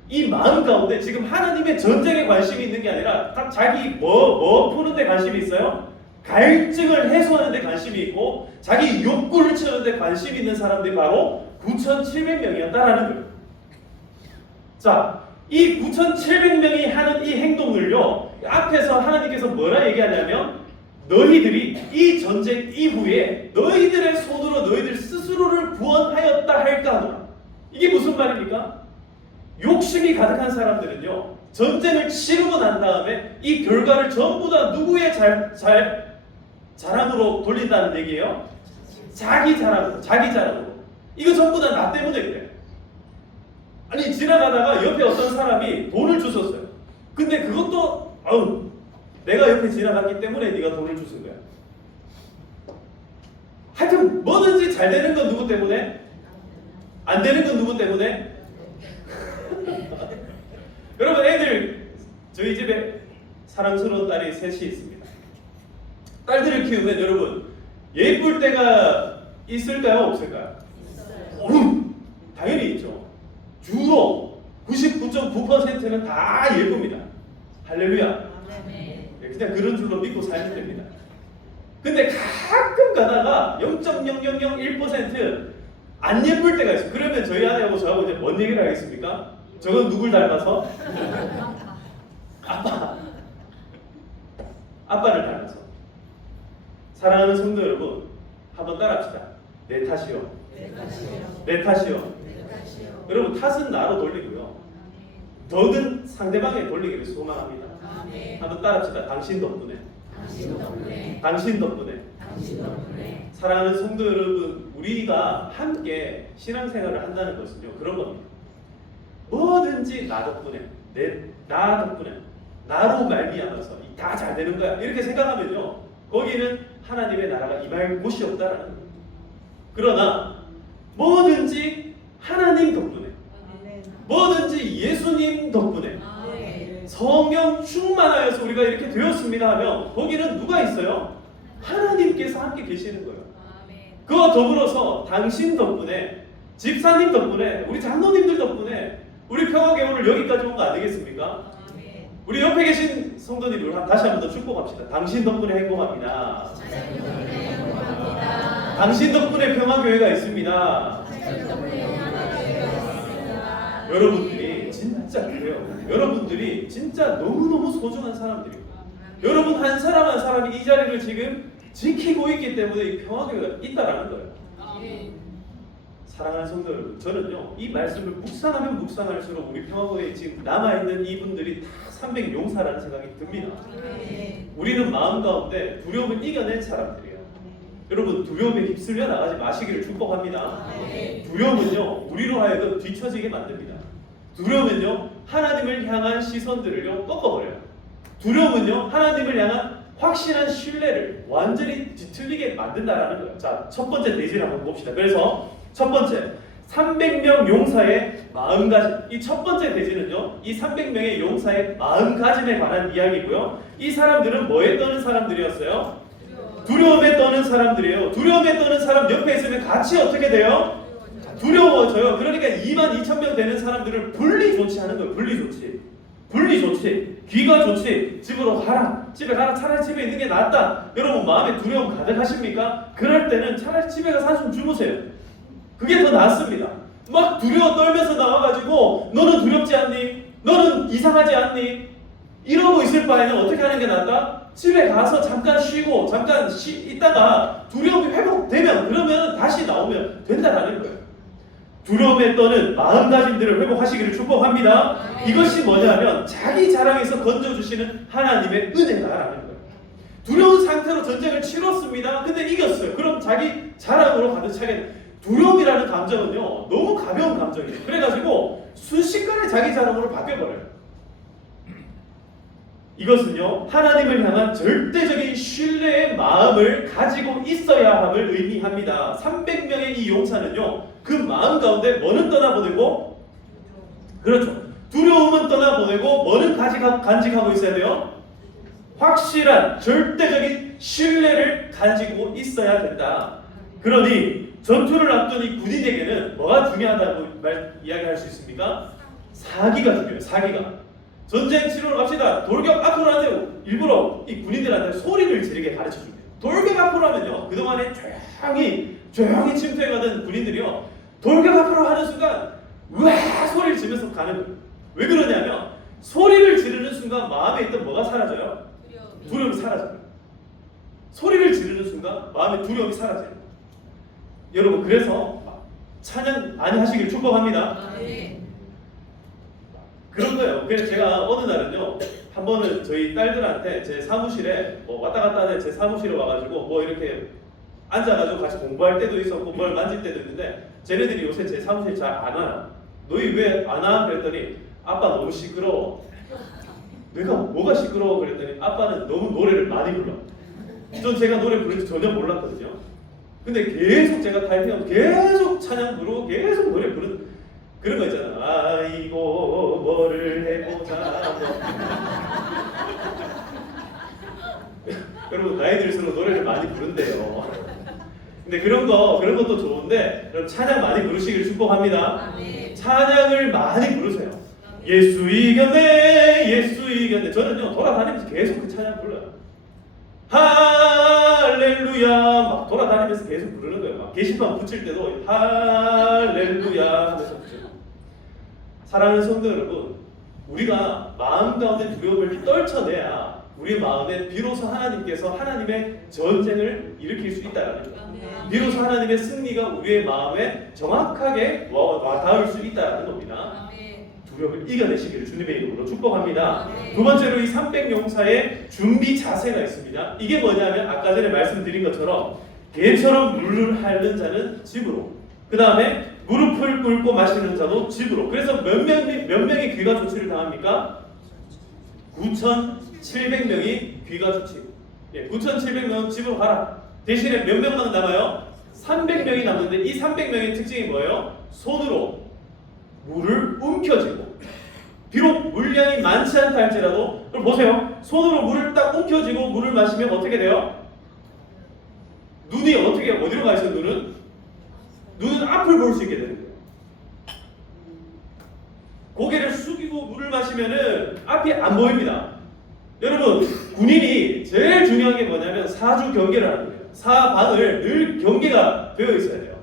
이 마음 가운데 지금 하나님의 전쟁에 관심이 있는 게 아니라 딱 자기 뭐 푸는 데 관심이 있어요? 갈증을 해소하는 데 관심이 있고 자기 욕구를 채우는 데 관심이 있는 사람들이 바로 9,700명이었다라는 거예요. 자, 이 9,700명이 하는 이 행동을요, 앞에서 하나님께서 뭐라 얘기하냐면 너희들이 이 전쟁 이후에 너희들의 손으로 너희들 스스로를 구원하였다 할까 하노라. 이게 무슨 말입니까? 욕심이 가득한 사람들은요, 전쟁을 치르고 난 다음에 이 결과를 전부 다 누구의 자랑으로 돌린다는 얘기예요? 자기 자랑으로. 이거 전부 다 나 때문에 그래. 아니, 지나가다가 옆에 어떤 사람이 돈을 주셨어요. 근데 그것도 내가 옆에 지나갔기 때문에 네가 돈을 주신 거야. 하여튼 뭐든지 잘 되는 건 누구 때문에? 안 되는 건 누구 때문에? 여러분, 저희 집에 사랑스러운 딸이 셋이 있습니다. 딸들을 키우면 여러분 예쁠 때가 있을까요? 없을까요? 당연히 있죠. 주로 99.9%는 다 예쁩니다. 할렐루야. 그냥 그런 줄로 믿고 살면 됩니다. 근데 가끔 가다가 0.0001% 안 예쁠 때가 있어요. 그러면 저희 아내하고 저하고 이제 뭔 얘기를 하겠습니까? 저건 누굴 닮아서? 아빠를 닮아서. 사랑하는 성도 여러분, 한번 따라합시다. 내 탓이요. 내 탓이요. 여러분, 탓은 나로 돌리고요, 덕은 상대방에 돌리기를 소망합니다. 한번 따라합시다. 당신 덕분에. 당신 덕분에. 사랑하는 성도 여러분, 우리가 함께 신앙생활을 한다는 것은요, 그런 겁니다. 뭐든지 나 덕분에, 나 덕분에, 나로 말미암아서 다 잘 되는 거야, 이렇게 생각하면요, 거기는 하나님의 나라가 임할 곳이 없다라는 거예요. 그러나 뭐든지 하나님 덕분에, 뭐든지 예수님 덕분에, 성령 충만하여서 우리가 이렇게 되었습니다 하면 거기는 누가 있어요? 하나님께서 함께 계시는 거예요. 그와 더불어서 당신 덕분에, 집사님 덕분에, 우리 장로님들 덕분에 우리 평화교회 오늘 여기까지 온 거 아니겠습니까? 우리 옆에 계신 성도님들 다시 한 번 더 축복합시다. 당신 덕분에 행복합니다. 당신 덕분에 평화교회가 있습니다. 여러분들이 진짜 그래요. 여러분들이 진짜 너무너무 소중한 사람들이고, 여러분 한 사람 한 사람이 이 자리를 지금 지키고 있기 때문에 이 평화교회가 있다라는 거예요. 사랑하는 성도 여러분, 저는요 이 말씀을 묵상하면 묵상할수록 우리 평화교회에 지금 남아있는 이분들이 다 300용사라는 생각이 듭니다. 우리는 마음 가운데 두려움을 이겨낸 사람들이에요. 여러분, 두려움에 휩쓸려 나가지 마시기를 축복합니다. 두려움은요 우리로 하여금 뒤처지게 만듭니다. 두려움은요 하나님을 향한 시선들을요 꺾어버려요. 두려움은요 하나님을 향한 확실한 신뢰를 완전히 뒤틀리게 만든다라는 거예요. 자, 첫 번째 대지를 한번 봅시다. 그래서 첫 번째 300명 용사의 마음가짐. 이 첫 번째 대지는요 이 300명의 용사의 마음가짐에 관한 이야기고요. 이 사람들은 뭐에 떠는 사람들이었어요? 두려움에 떠는 사람들이에요. 두려움에 떠는 사람 옆에 있으면 같이 어떻게 돼요? 두려워져요. 그러니까 22,000명 되는 사람들을 분리 조치하는 거예요. 분리 조치. 분리 조치. 귀가 좋지. 집으로 가라. 집에 가라. 차라리 집에 있는 게 낫다. 여러분 마음에 두려움 가득하십니까? 그럴 때는 차라리 집에 가서 한숨 주무세요. 그게 더 낫습니다. 막 두려워 떨면서 나와가지고 너는 두렵지 않니? 너는 이상하지 않니? 이러고 있을 바에는 어떻게 하는 게 낫다? 집에 가서 잠깐 쉬고 잠깐 있다가 두려움이 회복되면 그러면 다시 나오면 된다라는 거예요. 두려움에 떠는 마음가짐들을 회복하시기를 축복합니다. 이것이 뭐냐면 자기 자랑에서 건져주시는 하나님의 은혜다라는 거예요. 두려운 상태로 전쟁을 치렀습니다. 근데 이겼어요. 그럼 자기 자랑으로 가득 차게 돼요. 두려움이라는 감정은요 너무 가벼운 감정이에요. 그래가지고 순식간에 자기 자랑으로 바뀌어버려요. 이것은요 하나님을 향한 절대적인 신뢰의 마음을 가지고 있어야 함을 의미합니다. 300명의 이 용사는요 그 마음 가운데 뭐는 떠나보내고, 그렇죠, 두려움은 떠나보내고 뭐는 간직하고 있어야 돼요? 확실한 절대적인 신뢰를 가지고 있어야 된다. 그러니 전투를 앞둔 이 군인에게는 뭐가 중요하다고 이야기할 수 있습니까? 사기가 중요해요. 사기가. 전쟁 치러러 갑시다. 돌격 앞으로 하세요. 일부러 이 군인들한테 소리를 지르게 가르쳐 줍니다. 돌격 앞으로 하면요 그동안에 조용히 침투해가던 군인들이요 돌격 앞으로 하는 순간 우와 소리를 지르면서 가는 거예요. 왜 그러냐면 소리를 지르는 순간 마음에 있던 뭐가 사라져요? 두려움이 사라져요. 소리를 지르는 순간 마음의 두려움이 사라져요. 여러분 그래서 찬양 많이 하시길 축복합니다. 그런 거예요. 그래서 제가 어느 날은요 한 번은 저희 딸들한테 제 사무실에 왔다 갔다 하는 제 사무실에 와가지고 뭐 이렇게 앉아가지고 같이 공부할 때도 있었고 뭘 만질 때도 있는데 쟤네들이 요새 제 사무실 잘 안 와요. 너희 왜 안 와? 그랬더니 아빠 너무 시끄러워. 내가 뭐가 시끄러워? 그랬더니 아빠는 너무 노래를 많이 불러. 전 제가 노래 부르는지 전혀 몰랐거든요. 근데 계속 제가 타이핑하면 계속 찬양 부르고 계속 노래 부르는 그런 거 있잖아. 아이고 뭐를 해보자. 여러분 나이 들수록 노래를 많이 부른대요. 근데 그런 것도 좋은데 여러분 찬양 많이 부르시길 축복합니다. 찬양을 많이 부르세요. 예수 이겼네, 예수 이겼네. 저는요 돌아다니면서 계속 그 찬양 불러요. 할렐루야 막 돌아다니면서 계속 부르는 거예요. 막 게시판 붙일 때도 할렐루야 하면서 붙여요. 사랑하는 성도 여러분, 우리가 마음 가운데 두려움을 떨쳐내야 우리 마음에 비로소 하나님께서 하나님의 전쟁을 일으킬 수 있다는 거예요. 비로소 하나님의 승리가 우리의 마음에 정확하게 와닿을 수 있다는 겁니다. 두려움을 이겨내시기를 주님의 이름으로 축복합니다. 두 번째로 이 300용사의 준비 자세가 있습니다. 이게 뭐냐면 아까 전에 말씀드린 것처럼 개처럼 물을 핥는 자는 집으로, 그 다음에 무릎을 꿇고 마시는 자도 집으로. 그래서 몇 명이 귀가 조치를 당합니까? 9,700명이 귀가 조치. 9,700명은 집으로 가라. 대신에 몇 명만 남아요? 300명이 남는데 이 300명의 특징이 뭐예요? 손으로 물을 움켜쥐고 비록 물량이 많지 않다 할지라도 그럼 보세요. 손으로 물을 딱 움켜쥐고 물을 마시면 어떻게 돼요? 눈이 어디로 가 있어요? 눈은 앞을 볼 수 있게 되는 거예요. 고개를 숙이고 물을 마시면은 앞이 안 보입니다. 여러분, 군인이 제일 중요한 게 뭐냐면 사주 경계를 하는 거예요. 사방을 늘 경계가 되어 있어야 돼요.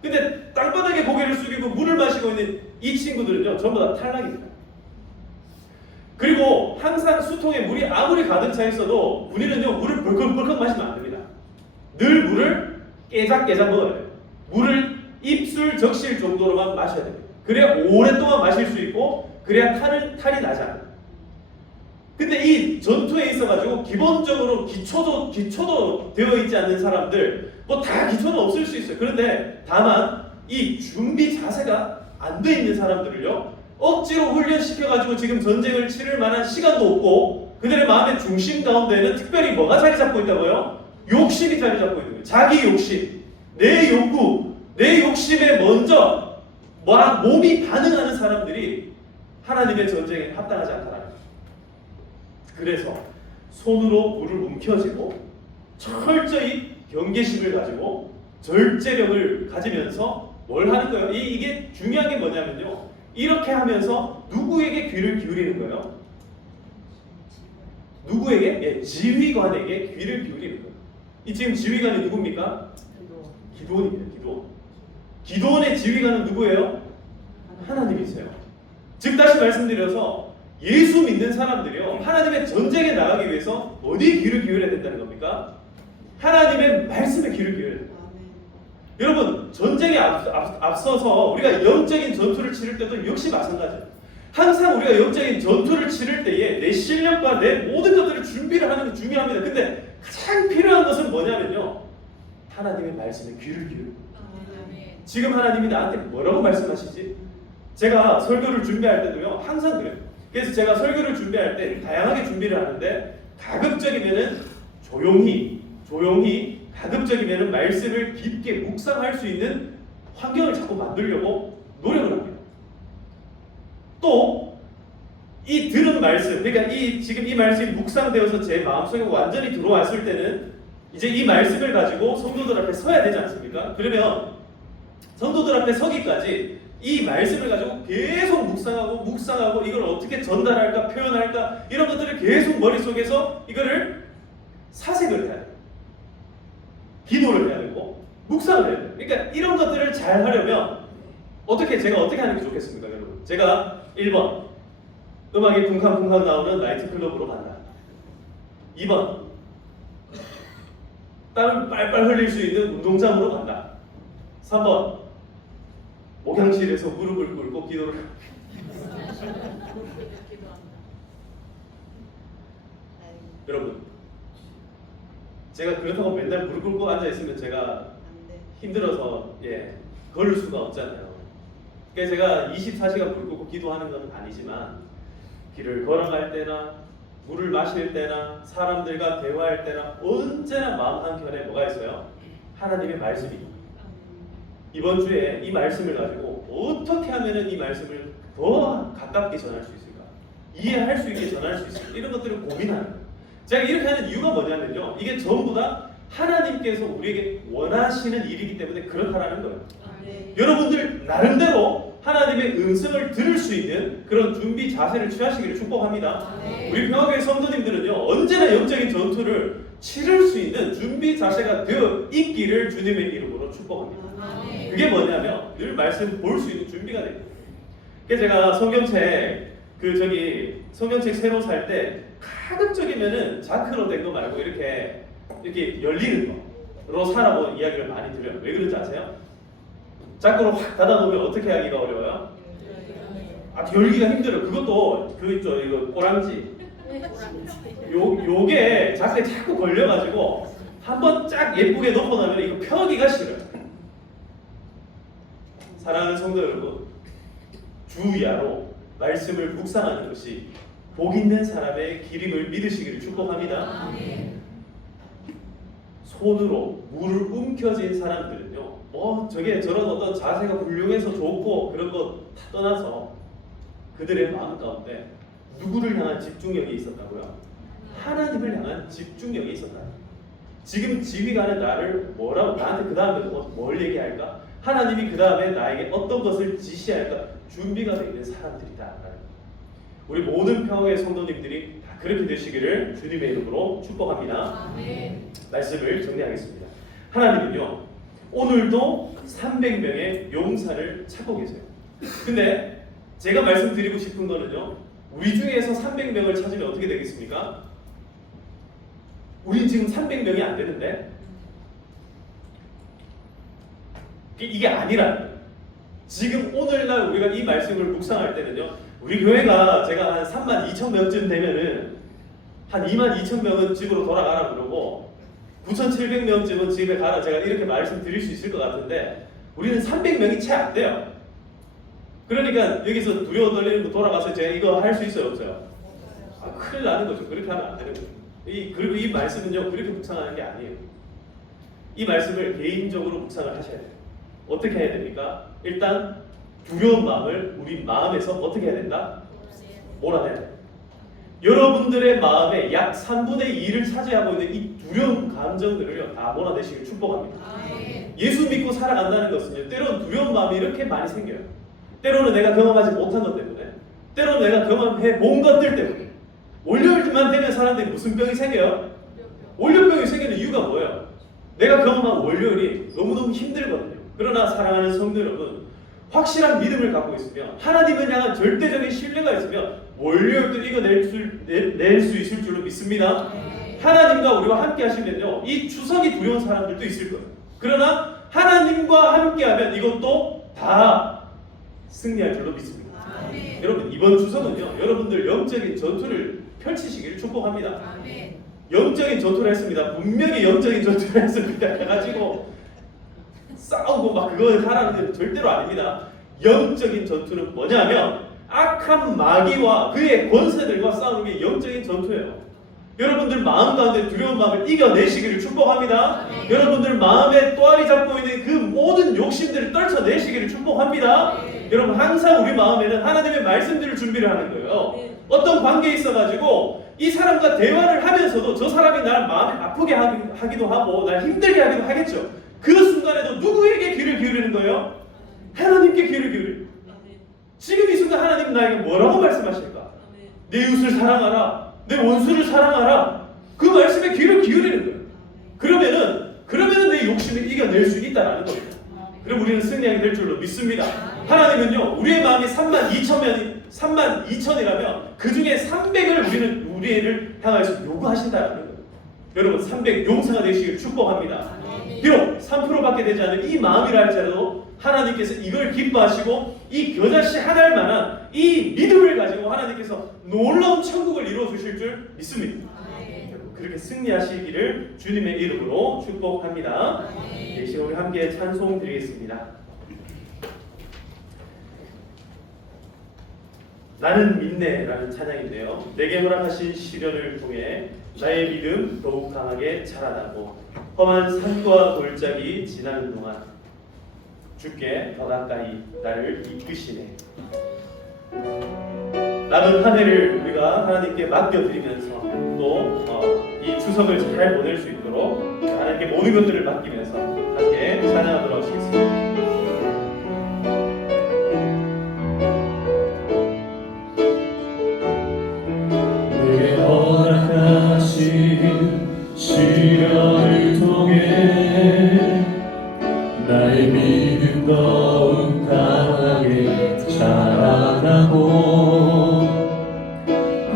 근데 땅바닥에 고개를 숙이고 물을 마시고 있는 이 친구들은요, 전부 다 탈락입니다. 그리고 항상 수통에 물이 아무리 가득 차 있어도 군인은요, 물을 벌컥벌컥 마시면 안 됩니다. 늘 물을 깨작깨작 먹어야 돼요. 물을 입술 적실 정도로만 마셔야 돼요. 그래야 오랫동안 마실 수 있고, 그래야 탈이 나지 않아요. 근데 이 전투에 있어가지고 기본적으로 기초도 되어 있지 않는 사람들, 뭐 다 기초는 없을 수 있어요. 그런데 다만 이 준비 자세가 안 돼 있는 사람들을요, 억지로 훈련시켜가지고 지금 전쟁을 치를 만한 시간도 없고, 그들의 마음의 중심 가운데는 특별히 뭐가 자리 잡고 있다고요? 욕심이 자리 잡고 있는 거예요. 자기 욕심, 내 욕구, 내 욕심에 먼저 몸이 반응하는 사람들이 하나님의 전쟁에 합당하지 않다라는 거예요. 그래서 손으로 물을 움켜쥐고 철저히 경계심을 가지고 절제력을 가지면서 뭘 하는 거예요? 이게 중요한 게 뭐냐면요, 이렇게 하면서 누구에게 귀를 기울이는 거예요? 누구에게? 예, 지휘관에게 귀를 기울이는 거예요. 이 지금 지휘관이 누굽니까? 기도원입니다. 기도원의 지휘관은 누구예요? 하나님이세요. 즉 다시 말씀드려서 예수 믿는 사람들이요, 하나님의 전쟁에 나가기 위해서 어디에 귀를 기울여야 된다는 겁니까? 하나님의 말씀에 귀를 기울여야 됩니다. 여러분, 전쟁에 앞서서 우리가 영적인 전투를 치를 때도 역시 마찬가지예요. 항상 우리가 영적인 전투를 치를 때에 내 실력과 내 모든 것들을 준비를 하는 게 중요합니다. 근데 가장 필요한 것은 뭐냐면요, 하나님의 말씀에 귀를 기울이고. 지금 하나님이 나한테 뭐라고 말씀하시지? 제가 설교를 준비할 때도요, 항상 그래요. 그래서 제가 설교를 준비할 때 다양하게 준비를 하는데, 가급적이면은 조용히 가급적이면은 말씀을 깊게 묵상할 수 있는 환경을 자꾸 만들려고 노력을 합니다. 또 이 들은 말씀, 그러니까 지금 이 말씀이 묵상되어서 제 마음속에 완전히 들어왔을 때는 이제 이 말씀을 가지고 성도들 앞에 서야 되지 않습니까? 그러면 성도들 앞에 서기까지 이 말씀을 가지고 계속 묵상하고 이걸 어떻게 전달할까, 표현할까, 이런 것들을 계속 머릿속에서 이거를 사색을 해야 돼요. 기도를 해야 되고 묵상을 해야 돼요. 그러니까 이런 것들을 잘 하려면 제가 어떻게 하는 게 좋겠습니까, 여러분? 제가 1번, 음악이 쿵쾅쿵쾅 나오는 나이트클럽으로 간다. 2번, 땀을 빨빨 흘릴 수 있는 운동장으로 간다. 3번, 목양실에서 무릎을 꿇고 기도를 여러분, 제가 그렇다고 맨날 무릎 꿇고 앉아있으면 제가 힘들어서 걸을 수가 없잖아요. 그러니까 제가 24시간 무릎 꿇고 기도하는 건 아니지만, 길을 걸어갈 때나 물을 마실 때나 사람들과 대화할 때나 언제나 마음 한켠에 뭐가 있어요? 하나님의 말씀이. 이번 주에 이 말씀을 가지고 어떻게 하면 이 말씀을 더 가깝게 전할 수 있을까? 이해할 수 있게 전할 수 있을까? 이런 것들을 고민하는 거예요. 제가 이렇게 하는 이유가 뭐냐면요, 이게 전부 다 하나님께서 우리에게 원하시는 일이기 때문에 그렇다라는 거예요. 여러분들 나름대로 하나님의 음성을 들을 수 있는 그런 준비 자세를 취하시기를 축복합니다. 우리 평화교회 성도님들은요, 언제나 영적인 전투를 치를 수 있는 준비 자세가 되어 있기를 주님의 이름으로 축복합니다. 그게 뭐냐면 늘 말씀 볼 수 있는 준비가 됩니다. 그래서 제가 성경책 새로 살 때 가급적이면은 자크로 된 거 말고 이렇게 열리는 거로 사라고 이야기를 많이 드려요. 왜 그런지 아세요? 자크로 확 닫아놓으면 어떻게 하기가 어려워요? 열기가 힘들어요. 그것도 이거 꼬랑지. 요게 자꾸 걸려가지고 한번 쫙 예쁘게 놓고나면 이거 펴기가 싫어요. 사랑하는 성도 여러분, 주야로 말씀을 묵상하는 것이 복 있는 사람의 길임을 믿으시기를 축복합니다. 손으로 물을 움켜쥔 사람들은요, 저런 어떤 자세가 훌륭해서 좋고 그런 거 다 떠나서 그들의 마음 가운데 누구를 향한 집중력이 있었다고요? 하나님을 향한 집중력이 있었다. 지금 지휘관은 나를 뭐라고 나한테 그 다음에 뭘 얘기할까? 하나님이 그 다음에 나에게 어떤 것을 지시할까? 준비가 되어 있는 사람들이다. 우리 모든 평화의 성도님들이 다 그렇게 되시기를 주님의 이름으로 축복합니다. 아멘. 말씀을 정리하겠습니다. 하나님은요 오늘도 300명의 용사를 찾고 계세요. 근데 제가 말씀드리고 싶은 거는요, 우리 중에서 300명을 찾으면 어떻게 되겠습니까? 우린 지금 300명이 안 되는데 이게 아니라 지금 오늘날 우리가 이 말씀을 묵상할 때는요, 우리 교회가 제가 한 32,000명쯤 되면은 한 22,000명은 집으로 돌아가라 그러고 9,700명쯤은 집에 가라, 제가 이렇게 말씀드릴 수 있을 것 같은데 우리는 300명이 채 안 돼요. 그러니까 여기서 두려워 떨리는 거 돌아가서 제가 이거 할 수 있어요, 없어요? 큰일 나는 거죠. 그렇게 하면 안 되는 거죠. 그리고 이 말씀은요 그렇게 묵상하는 게 아니에요. 이 말씀을 개인적으로 묵상을 하셔야 돼요. 어떻게 해야 됩니까? 일단 두려운 마음을 우리 마음에서 어떻게 해야 된다? 몰아내야 돼요. 여러분들의 마음에 약 3분의 2를 차지하고 있는 이 두려운 감정들을요 다 몰아내시길 축복합니다. 예수 믿고 살아간다는 것은요, 때로는 두려운 마음이 이렇게 많이 생겨요. 때로는 내가 경험하지 못한 것 때문에, 때로는 내가 경험해 본 것들 때문에. 월요일만 되면 사람들이 무슨 병이 생겨요? 월요병이 생기는 이유가 뭐예요? 내가 경험한 월요일이 너무너무 힘들거든요. 그러나 사랑하는 성도 여러분, 확실한 믿음을 갖고 있으면, 하나님을 향한 절대적인 신뢰가 있으면 월요일도 이겨낼 수 있을 줄로 믿습니다. 하나님과 우리와 함께 하시면요, 이 추석이 두려운 사람들도 있을 거예요. 그러나 하나님과 함께하면 이것도 다 승리할 줄로 믿습니다. 여러분, 이번 추석은요 여러분들 영적인 전투를 펼치시기를 축복합니다. 영적인 전투를 했습니다. 분명히 영적인 전투를 했습니다. 해가지고 싸우고 막 그거 하라는 게 절대로 아닙니다. 영적인 전투는 뭐냐면 악한 마귀와 그의 권세들과 싸우는 게 영적인 전투예요. 여러분들 마음 가운데 두려운 마음을 이겨내시기를 축복합니다. 여러분들 마음에 또아리 잡고 있는 그 모든 욕심들을 떨쳐내시기를 축복합니다. 여러분, 항상 우리 마음에는 하나님의 말씀들을 준비를 하는 거예요. 어떤 관계에 있어가지고 이 사람과 대화를 하면서도 저 사람이 날 마음에 아프게 하기도 하고 날 힘들게 하기도 하겠죠. 그 순간에도 누구에게 귀를 기울이는 거예요? 하나님께 귀를 기울이는 거예요. 지금 이 순간 하나님 나에게 뭐라고 말씀하실까? 내 이웃을 사랑하라, 내 원수를 사랑하라. 그 말씀에 귀를 기울이는 거예요. 그러면은 내 욕심을 이겨낼 수 있다라는 겁니다. 그럼 우리는 승리하게 될 줄로 믿습니다. 하나님은요 우리의 마음이 32,000이라면 그 중에 300을 우리를 향해서 요구하신다라는 거예요. 여러분, 300 용사가 되시기를 축복합니다. 비록 3%밖에 되지 않는 이 마음이라 할지라도 하나님께서 이걸 기뻐하시고 이 겨자씨 하나일 만한 이 믿음을 가지고 하나님께서 놀라운 천국을 이루어 주실 줄 믿습니다. 여러분, 그렇게 승리하시기를 주님의 이름으로 축복합니다. 이 시간 우리 함께 찬송 드리겠습니다. 나는 믿네라는 찬양인데요, 내게 허락하신 시련을 통해 나의 믿음 더욱 강하게 자라나고 험한 산과 골짜기 지나는 동안 주께 더 가까이 나를 이끄시네. 남은 한 해를 우리가 하나님께 맡겨드리면서 또 이 추석을 잘 보낼 수 있도록 하나님께 모든 것들을 맡기면서 함께 찬양하도록 하시겠습니다. 시련을 통해 나의 믿음 더욱 강하게 자라나고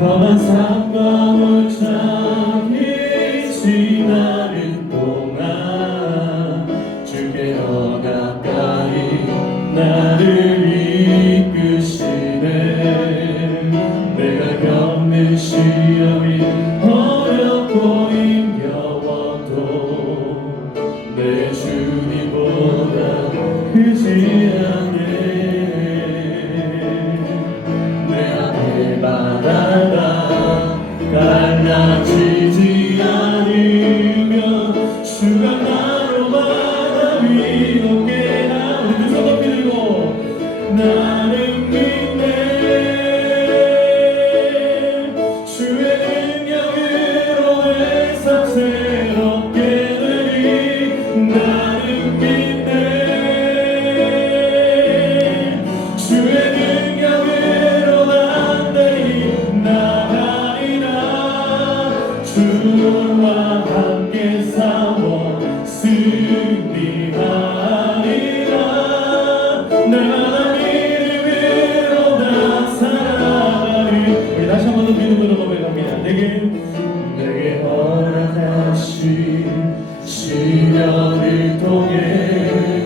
험한 산과 골짜기 지나는 동안 주께 더 가까이 나를 이끄시네. 내가 겪는 시험이 어렵고 힘겨워도 내 주님보다 크지 않네. 내 앞에 바다가 갈라지지 않으면 주가 나로 바다 위로 깨나. 우리 두 손 높이 들고 나는 믿네. 시련을 통해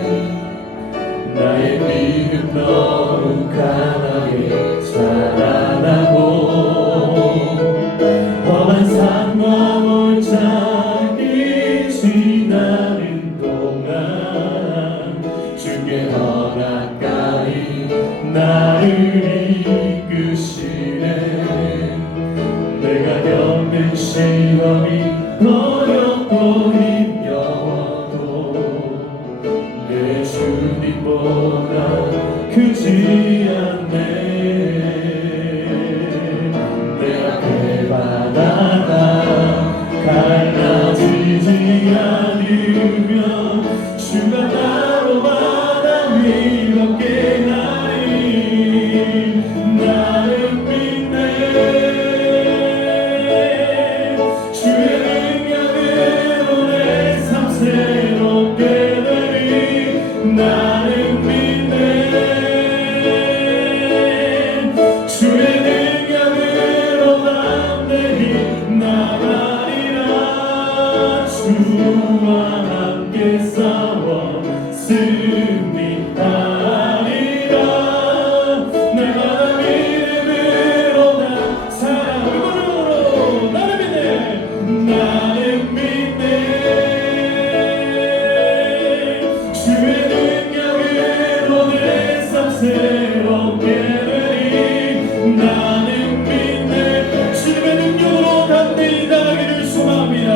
나의 믿음 너무 강하게 자라나고 험한 산과 골짜기 지나는 동안 주께 더 가까이 나를 이끄시네. 내가 겪는 시험이 어렵고 힘겨워도 내 주님보다 크지 않네. 내 앞에 바다가 갈라지지 않으면 주가 나로 바다 위로 깨나니 나를 믿네. 주의 능력으로 내 삶 새롭게 되리 나를 믿네. 주의 능력으로 담대히 나가리라. 주와 함께 싸워 승리하리라. 날마다 믿음으로 나 살아. 물건으로 나를 믿네. 나를 믿네. 주의 능력으로 내 삶 새롭게 되리 나는 믿네. 주님의 능력으로 담대히 나가기를 소망합니다.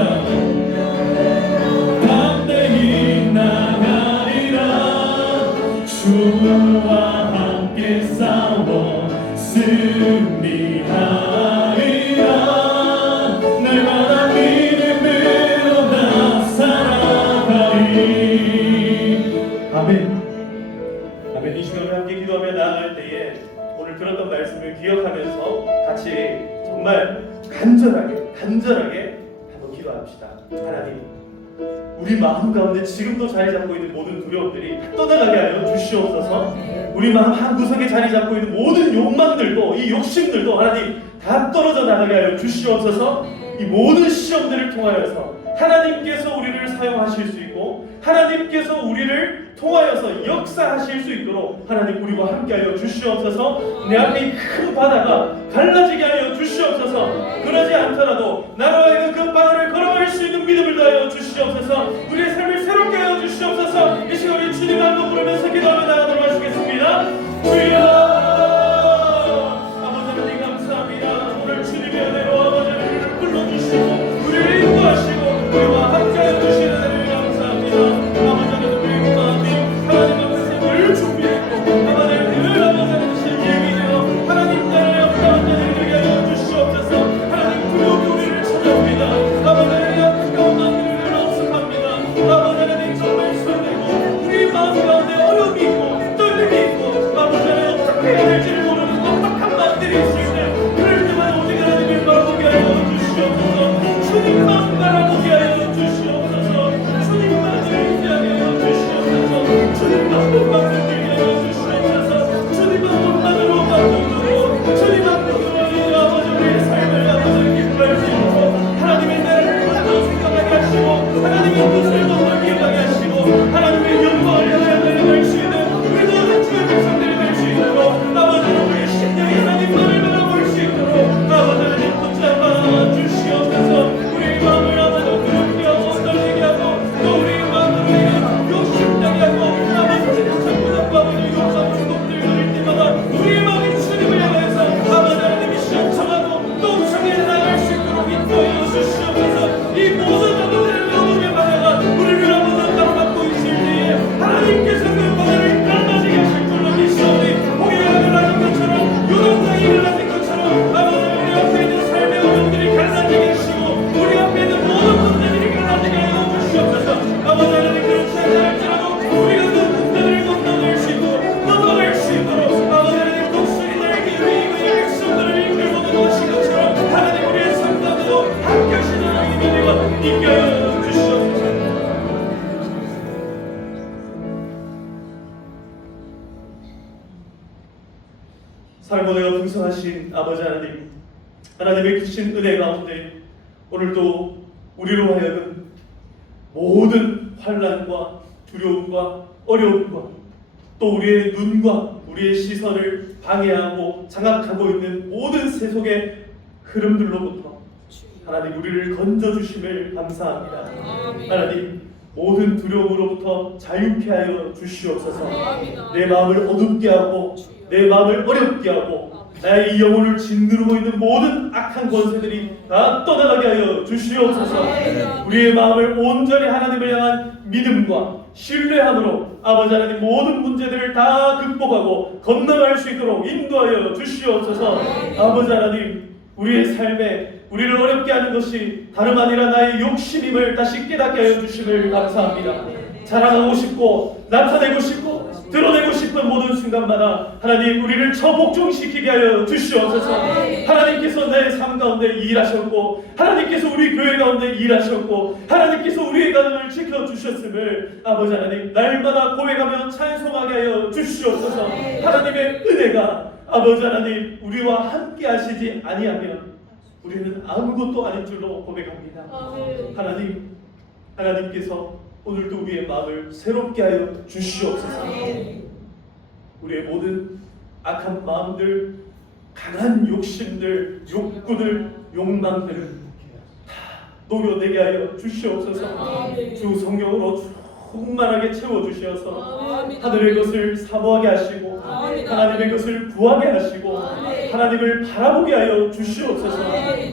담대히 나가리라. 주와 함께 싸워 승리하리라. 날마다 믿음으로 나 살아가리. 아멘. 아멘. 이 시간을 함께 기도하며 나아갈 때에 오늘 들었던 말씀을 기억하면서 같이 정말 간절하게 한번 기도합시다. 하나님, 우리 마음 가운데 지금도 자리 잡고 있는 모든 두려움들이 다 떠나가게 하여 주시옵소서. 우리 마음 한구석에 자리 잡고 있는 모든 욕망들도, 이 욕심들도 하나님 다 떨어져 나가게 하여 주시옵소서. 이 모든 시험들을 통하여서 하나님께서 우리를 사용하실 수 있고 하나님께서 우리를 통하여서 역사하실 수 있도록 하나님 우리와 함께하여 주시옵소서. 내 앞에 이 큰 바다가 갈라지게 하여 주시옵소서. 그러지 않더라도 나로 하여금 그 바다를 걸어갈 수 있는 믿음을 더하여 주시옵소서. 우리의 삶을 새롭게 하여 주시옵소서. 이 시간 우리 주님 한번 부르면서 기도하며 나가도록 하시겠습니다. 주여, 아버지 하나님 감사합니다. 오늘 주님의 은혜로 아버지 하나님을 불러주시고 우리를 인도하시고 우리와 함께하여 주시는 은혜를 감사합니다. 아버지 하나님 우리의 마음이 하나님 앞에서 늘 준비했고 아버지 하나님 늘 아버지 하나님 예비되어 하나님 나라의 영광을 누리게 하여 주시옵소서. 하나님 두려움이 우리를 찾아옵니다. 아버지 하나님 안타까운 마음들을 억습합니다. 아버지 하나님 정말 설레고 우리 마음 가운데 어려움이 있고 떨림이 있고 아버지 하나님 어떻게 해야 될지를 모르는 빡빡한 마음들이 있을 때 그럴 때마다 오직 하나님을 바라보게 하여 주시옵소서. 주님만 바라보게 하여 주시옵소서. 주님만을 의지하게 하여 주시옵소서. 주님만 못만 들게 하여 주시옵소서. 주님만 못만으로 만들고 주님만 못으로 아버지 우리의 삶을 아버지 기뻐할 수 있고 하나님의 나라를 먼저 생각하게 하시고 하나님의 뜻을 먼저 기억하게 하시고 하나님의 영광을 향하여 달려갈 수 있는 우리 모든 주의 백성들이 될 수 있도록 아버지 우리의 심령이 하나님만을 바라볼 수 있도록 아버지 하나님 붙잡아 주시옵소서. 우리의 마음을 아버지 두렵게 하고 떨리게 하고 또 우리의 마음을 욕심나게 하고 아버지 자꾸 아버지 욕심으로 높들거릴 때마다 우리의 마음이 주님을 향해서 아버지 하나님이 시험청하고 또 음성에 나갈 수 있도록 인도하여 주시옵소서. 이 모든 아버지의 어둠의 바다가 우리를 아버지 가로막고 있을 때에 하나님께서 그 바다를 갈라지게 하실 줄로 믿사오니 홍해가 갈라진 것처럼 요단강이 갈라진 것처럼 아버지 우리 앞에 있는 삶의 어려움들이 갈라지게 하시고 우리 앞에 있는 모든 문제들이 갈라지게 하여 주시옵소서. 아버지 하나님 그렇지 않다 할지라도 우리가 그 문제들을 건너갈 수 있도록 넘어갈 수 있도록 아버지 하나님 독수리 날개 위에 그 백성들을 이끌고 넘어가신 것처럼 하나님 우리의 삶 가운데도 함께 하시는 하나님의 은혜가 있게 하여 주시옵소서. 살모내가 풍성하신 아버지 하나님, 하나님의 크신 은혜 가운데 오늘도 우리로 하여금 모든 환난과 두려움과 어려움과 또 우리의 눈과 우리의 시선을 방해하고 장악하고 있는 모든 세속의 흐름들로부터 하나님 우리를 건져주심을 감사합니다. 하나님 모든 두려움으로부터 자유케 하여 주시옵소서. 내 마음을 어둡게 하고 내 마음을 어렵게 하고 나의 이 영혼을 짓누르고 있는 모든 악한 권세들이 다 떠나가게 하여 주시옵소서. 우리의 마음을 온전히 하나님을 향한 믿음과 신뢰함으로 아버지 하나님 모든 문제들을 다 극복하고 건너갈 수 있도록 인도하여 주시옵소서. 아버지 하나님 우리의 삶에 우리를 어렵게 하는 것이 다름 아니라 나의 욕심임을 다시 깨닫게 하여 주심을 감사합니다. 자랑하고 싶고 나타내고 싶고 드러내고 싶은 모든 순간마다 하나님 우리를 처복종시키게 하여 주시옵소서. 하나님께서 내 삶 가운데 일하셨고 하나님께서 우리 교회 가운데 일하셨고 하나님께서 우리의 가정을 지켜주셨음을 아버지 하나님 날마다 고백하며 찬송하게 하여 주시옵소서. 하나님의 은혜가 아버지 하나님 우리와 함께 하시지 아니하면 우리는 아무것도 아닌 줄로 고백합니다. 하나님께서 오늘도 우리의 마음을 새롭게 하여 주시옵소서. 우리의 모든 악한 마음들, 강한 욕심들, 욕구들, 욕망들을 다 녹여내게 하여 주시옵소서. 주 성령으로 충만하게 채워주셔서 하늘의 것을 사모하게 하시고 하나님의 것을 구하게 하시고 하나님을 바라보게 하여 주시옵소서.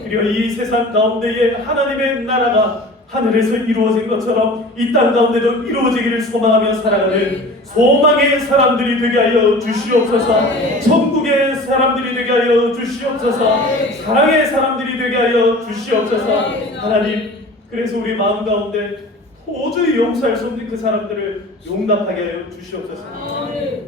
그리고 이 세상 가운데에 하나님의 나라가 하늘에서 이루어진 것처럼 이 땅 가운데도 이루어지기를 소망하며 살아가는 소망의 사람들이 되게 하여 주시옵소서. 천국의 사람들이 되게 하여 주시옵소서. 사랑의 사람들이 되게 하여 주시옵소서. 하나님 그래서 우리 마음 가운데 도저히 용서할 수 없는 그 사람들을 용납하게 하여 주시옵소서.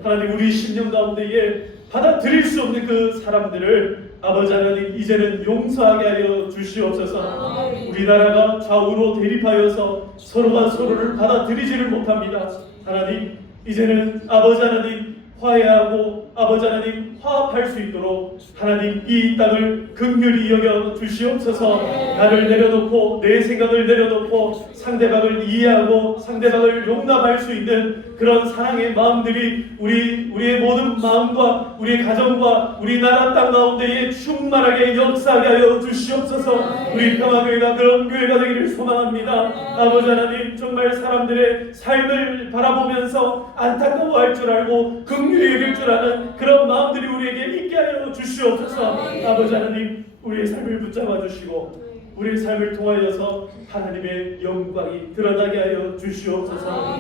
하나님 우리 심령 가운데에 받아들일 수 없는 그 사람들을 아버지 하나님 이제는 용서하게 하여 주시옵소서. 우리나라가 좌우로 대립하여서 서로가 서로를 받아들이지를 못합니다. 하나님 이제는 아버지 하나님 화해하고 아버지 하나님 화합할 수 있도록 하나님 이 땅을 긍휼히 여겨 주시옵소서. 나를 내려놓고 내 생각을 내려놓고 상대방을 이해하고 상대방을 용납할 수 있는 그런 사랑의 마음들이 우리의 모든 마음과 우리의 가정과 우리나라 땅 가운데에 충만하게 역사하게 하여 주시옵소서. 우리 평화교회가 그런 교회가 되기를 소망합니다. 아버지 하나님 정말 사람들의 삶을 바라보면서 안타까워할 줄 알고 긍휼히 여길 줄 아는 그런 마음들이 우리에게 있게 하여 주시옵소서. 아버지 하나님 우리의 삶을 붙잡아 주시고 우리의 삶을 통하여서 하나님의 영광이 드러나게 하여 주시옵소서.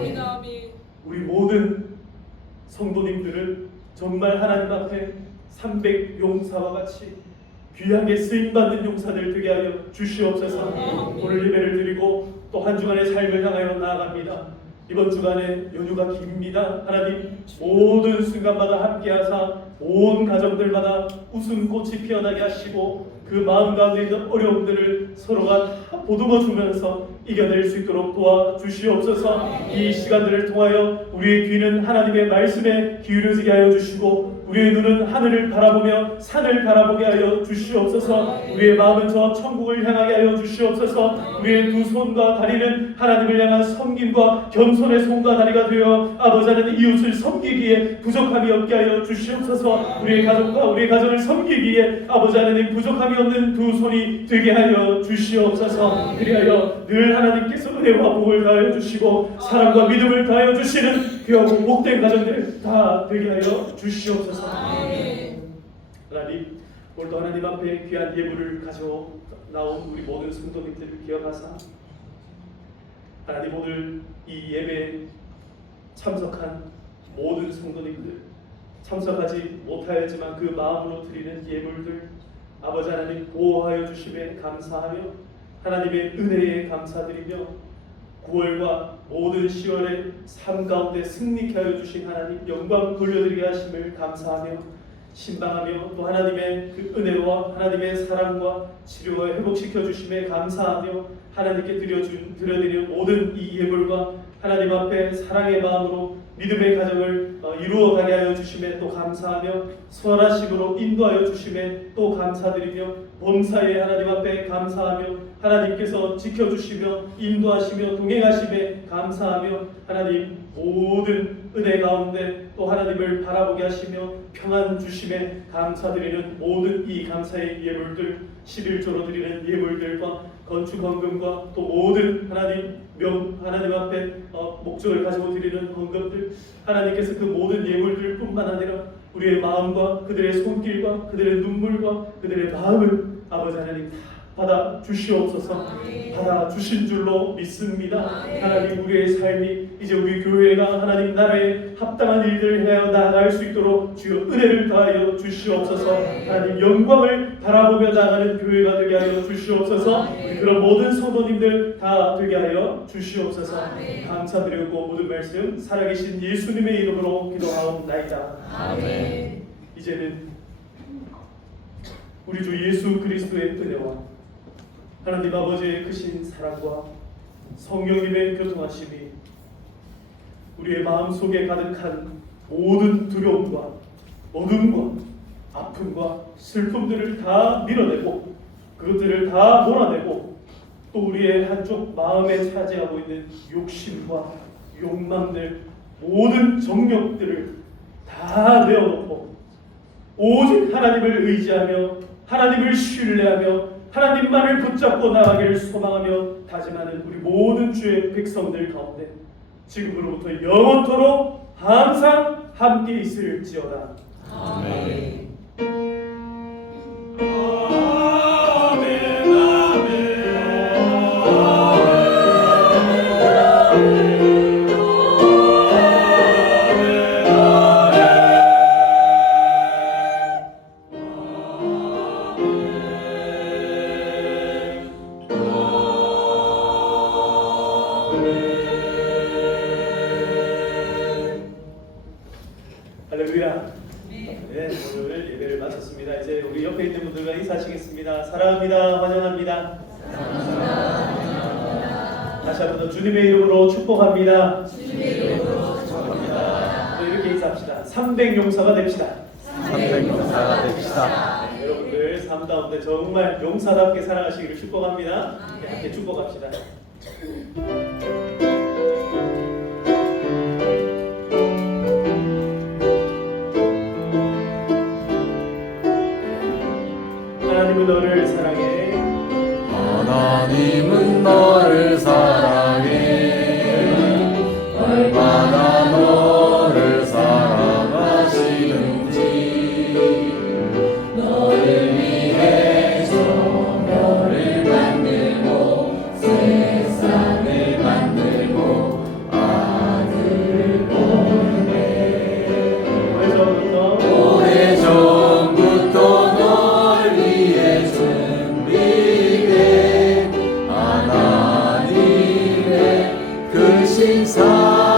우리 모든 성도님들은 정말 하나님 앞에 300용사와 같이 귀하게 쓰임받는 용사들 되게 하여 주시옵소서. 오늘 예배를 드리고 또 한 주간의 삶을 향하여 나아갑니다. 이번 주간에 연휴가 깁니다. 하나님 모든 순간마다 함께하사 온 가정들마다 웃음꽃이 피어나게 하시고 그 마음 가운데 있는 어려움들을 서로가 다 보듬어 주면서 이겨낼 수 있도록 도와주시옵소서. 이 시간들을 통하여 우리의 귀는 하나님의 말씀에 기울여지게 하여 주시고 우리의 눈은 하늘을 바라보며 산을 바라보게 하여 주시옵소서. 우리의 마음은 저 천국을 향하게 하여 주시옵소서. 우리의 두 손과 다리는 하나님을 향한 섬김과 겸손의 손과 다리가 되어 아버지 하나님 이웃을 섬기기에 부족함이 없게 하여 주시옵소서. 우리의 가족과 우리의 가정을 섬기기에 아버지 하나님 부족함이 없는 두 손이 되게 하여 주시옵소서. 그리하여 늘 하나님께서 은혜와 복을 다하여 주시고 사랑과 믿음을 다하여 주시는 귀하고 복된 가정들 다 되게 하여 주시옵소서. 하나님 오늘도 하나님 앞에 귀한 예물을 가져 나온 우리 모든 성도님들을 기억하사 하나님 오늘 이 예배에 참석한 모든 성도님들 참석하지 못하였지만 그 마음으로 드리는 예물들 아버지 하나님 보호하여 주심에 감사하며 하나님의 은혜에 감사드리며 9월과 모든 10월의 삶 가운데 승리케 하여 주신 하나님 영광 돌려드리게 하심을 감사하며 신방하며 또 하나님의 그 은혜와 하나님의 사랑과 치료와 회복시켜 주심에 감사하며 하나님께 드려드리는 모든 이 예물과 하나님 앞에 사랑의 마음으로 믿음의 가정을 이루어가게 하여 주심에 또 감사하며 선하심으로 인도하여 주심에 또 감사드리며 범사에 하나님 앞에 감사하며 하나님께서 지켜주시며 인도하시며 동행하심에 감사하며 하나님 모든 은혜 가운데 또 하나님을 바라보게 하시며 평안 주심에 감사드리는 모든 이 감사의 예물들 11조로 드리는 예물들과 건축 헌금과 또 모든 하나님 앞에 목적을 가지고 드리는 헌금들 하나님께서 그 모든 예물들뿐만 아니라 우리의 마음과 그들의 손길과 그들의 눈물과 그들의 마음을 아버지 하나님 다 받아 주시옵소서. 받아 주신 줄로 믿습니다. 하나님 우리의 삶이 이제 우리 교회가 하나님 나라에 합당한 일들을 해야 나아갈 수 있도록 주여 은혜를 더하여 주시옵소서. 하나님 영광을 바라보며 나아가는 교회가 되게 하여 주시옵소서. 우리 그런 모든 성도님들 다 되게 하여 주시옵소서. 감사드리고 모든 말씀 살아계신 예수님의 이름으로 기도하옵나이다. 아멘. 이제는 우리 주 예수 그리스도의 은혜와 하나님 아버지의 크신 사랑과 성령님의 교통하심이 우리의 마음속에 가득한 모든 두려움과 어둠과 아픔과 슬픔들을 다 밀어내고 그것들을 다 몰아내고 또 우리의 한쪽 마음에 차지하고 있는 욕심과 욕망들 모든 정욕들을 다 내어놓고 오직 하나님을 의지하며 하나님을 신뢰하며 하나님만을 붙잡고 나아가기를 소망하며 다짐하는 우리 모든 주의 백성들 가운데 지금으로부터 영원토록 항상 함께 있을지어다. 아멘. 할렐루야. 네, 오늘 예배를 마쳤습니다. 이제 우리 옆에 있는 분들과 인사하시겠습니다. 사랑합니다. 환영합니다. 다시 한 번 더 주님의 이름으로 축복합니다. 이렇게 인사합시다. 300용사가 됩시다. 300용사가 됩시다. 여러분들 삶 가운데 정말 용사답게 살아가시기를 축복합니다. 함께 축복합시다. 하나님은 너를 사랑해. 하나님은 너를 사랑해. 얼마나 너를 사랑하시는지 너를 위해서 너를 만들고 세상을 만들고 아들을 보내. 오래전부터 널 위해 준비된 하나님의 크신 사랑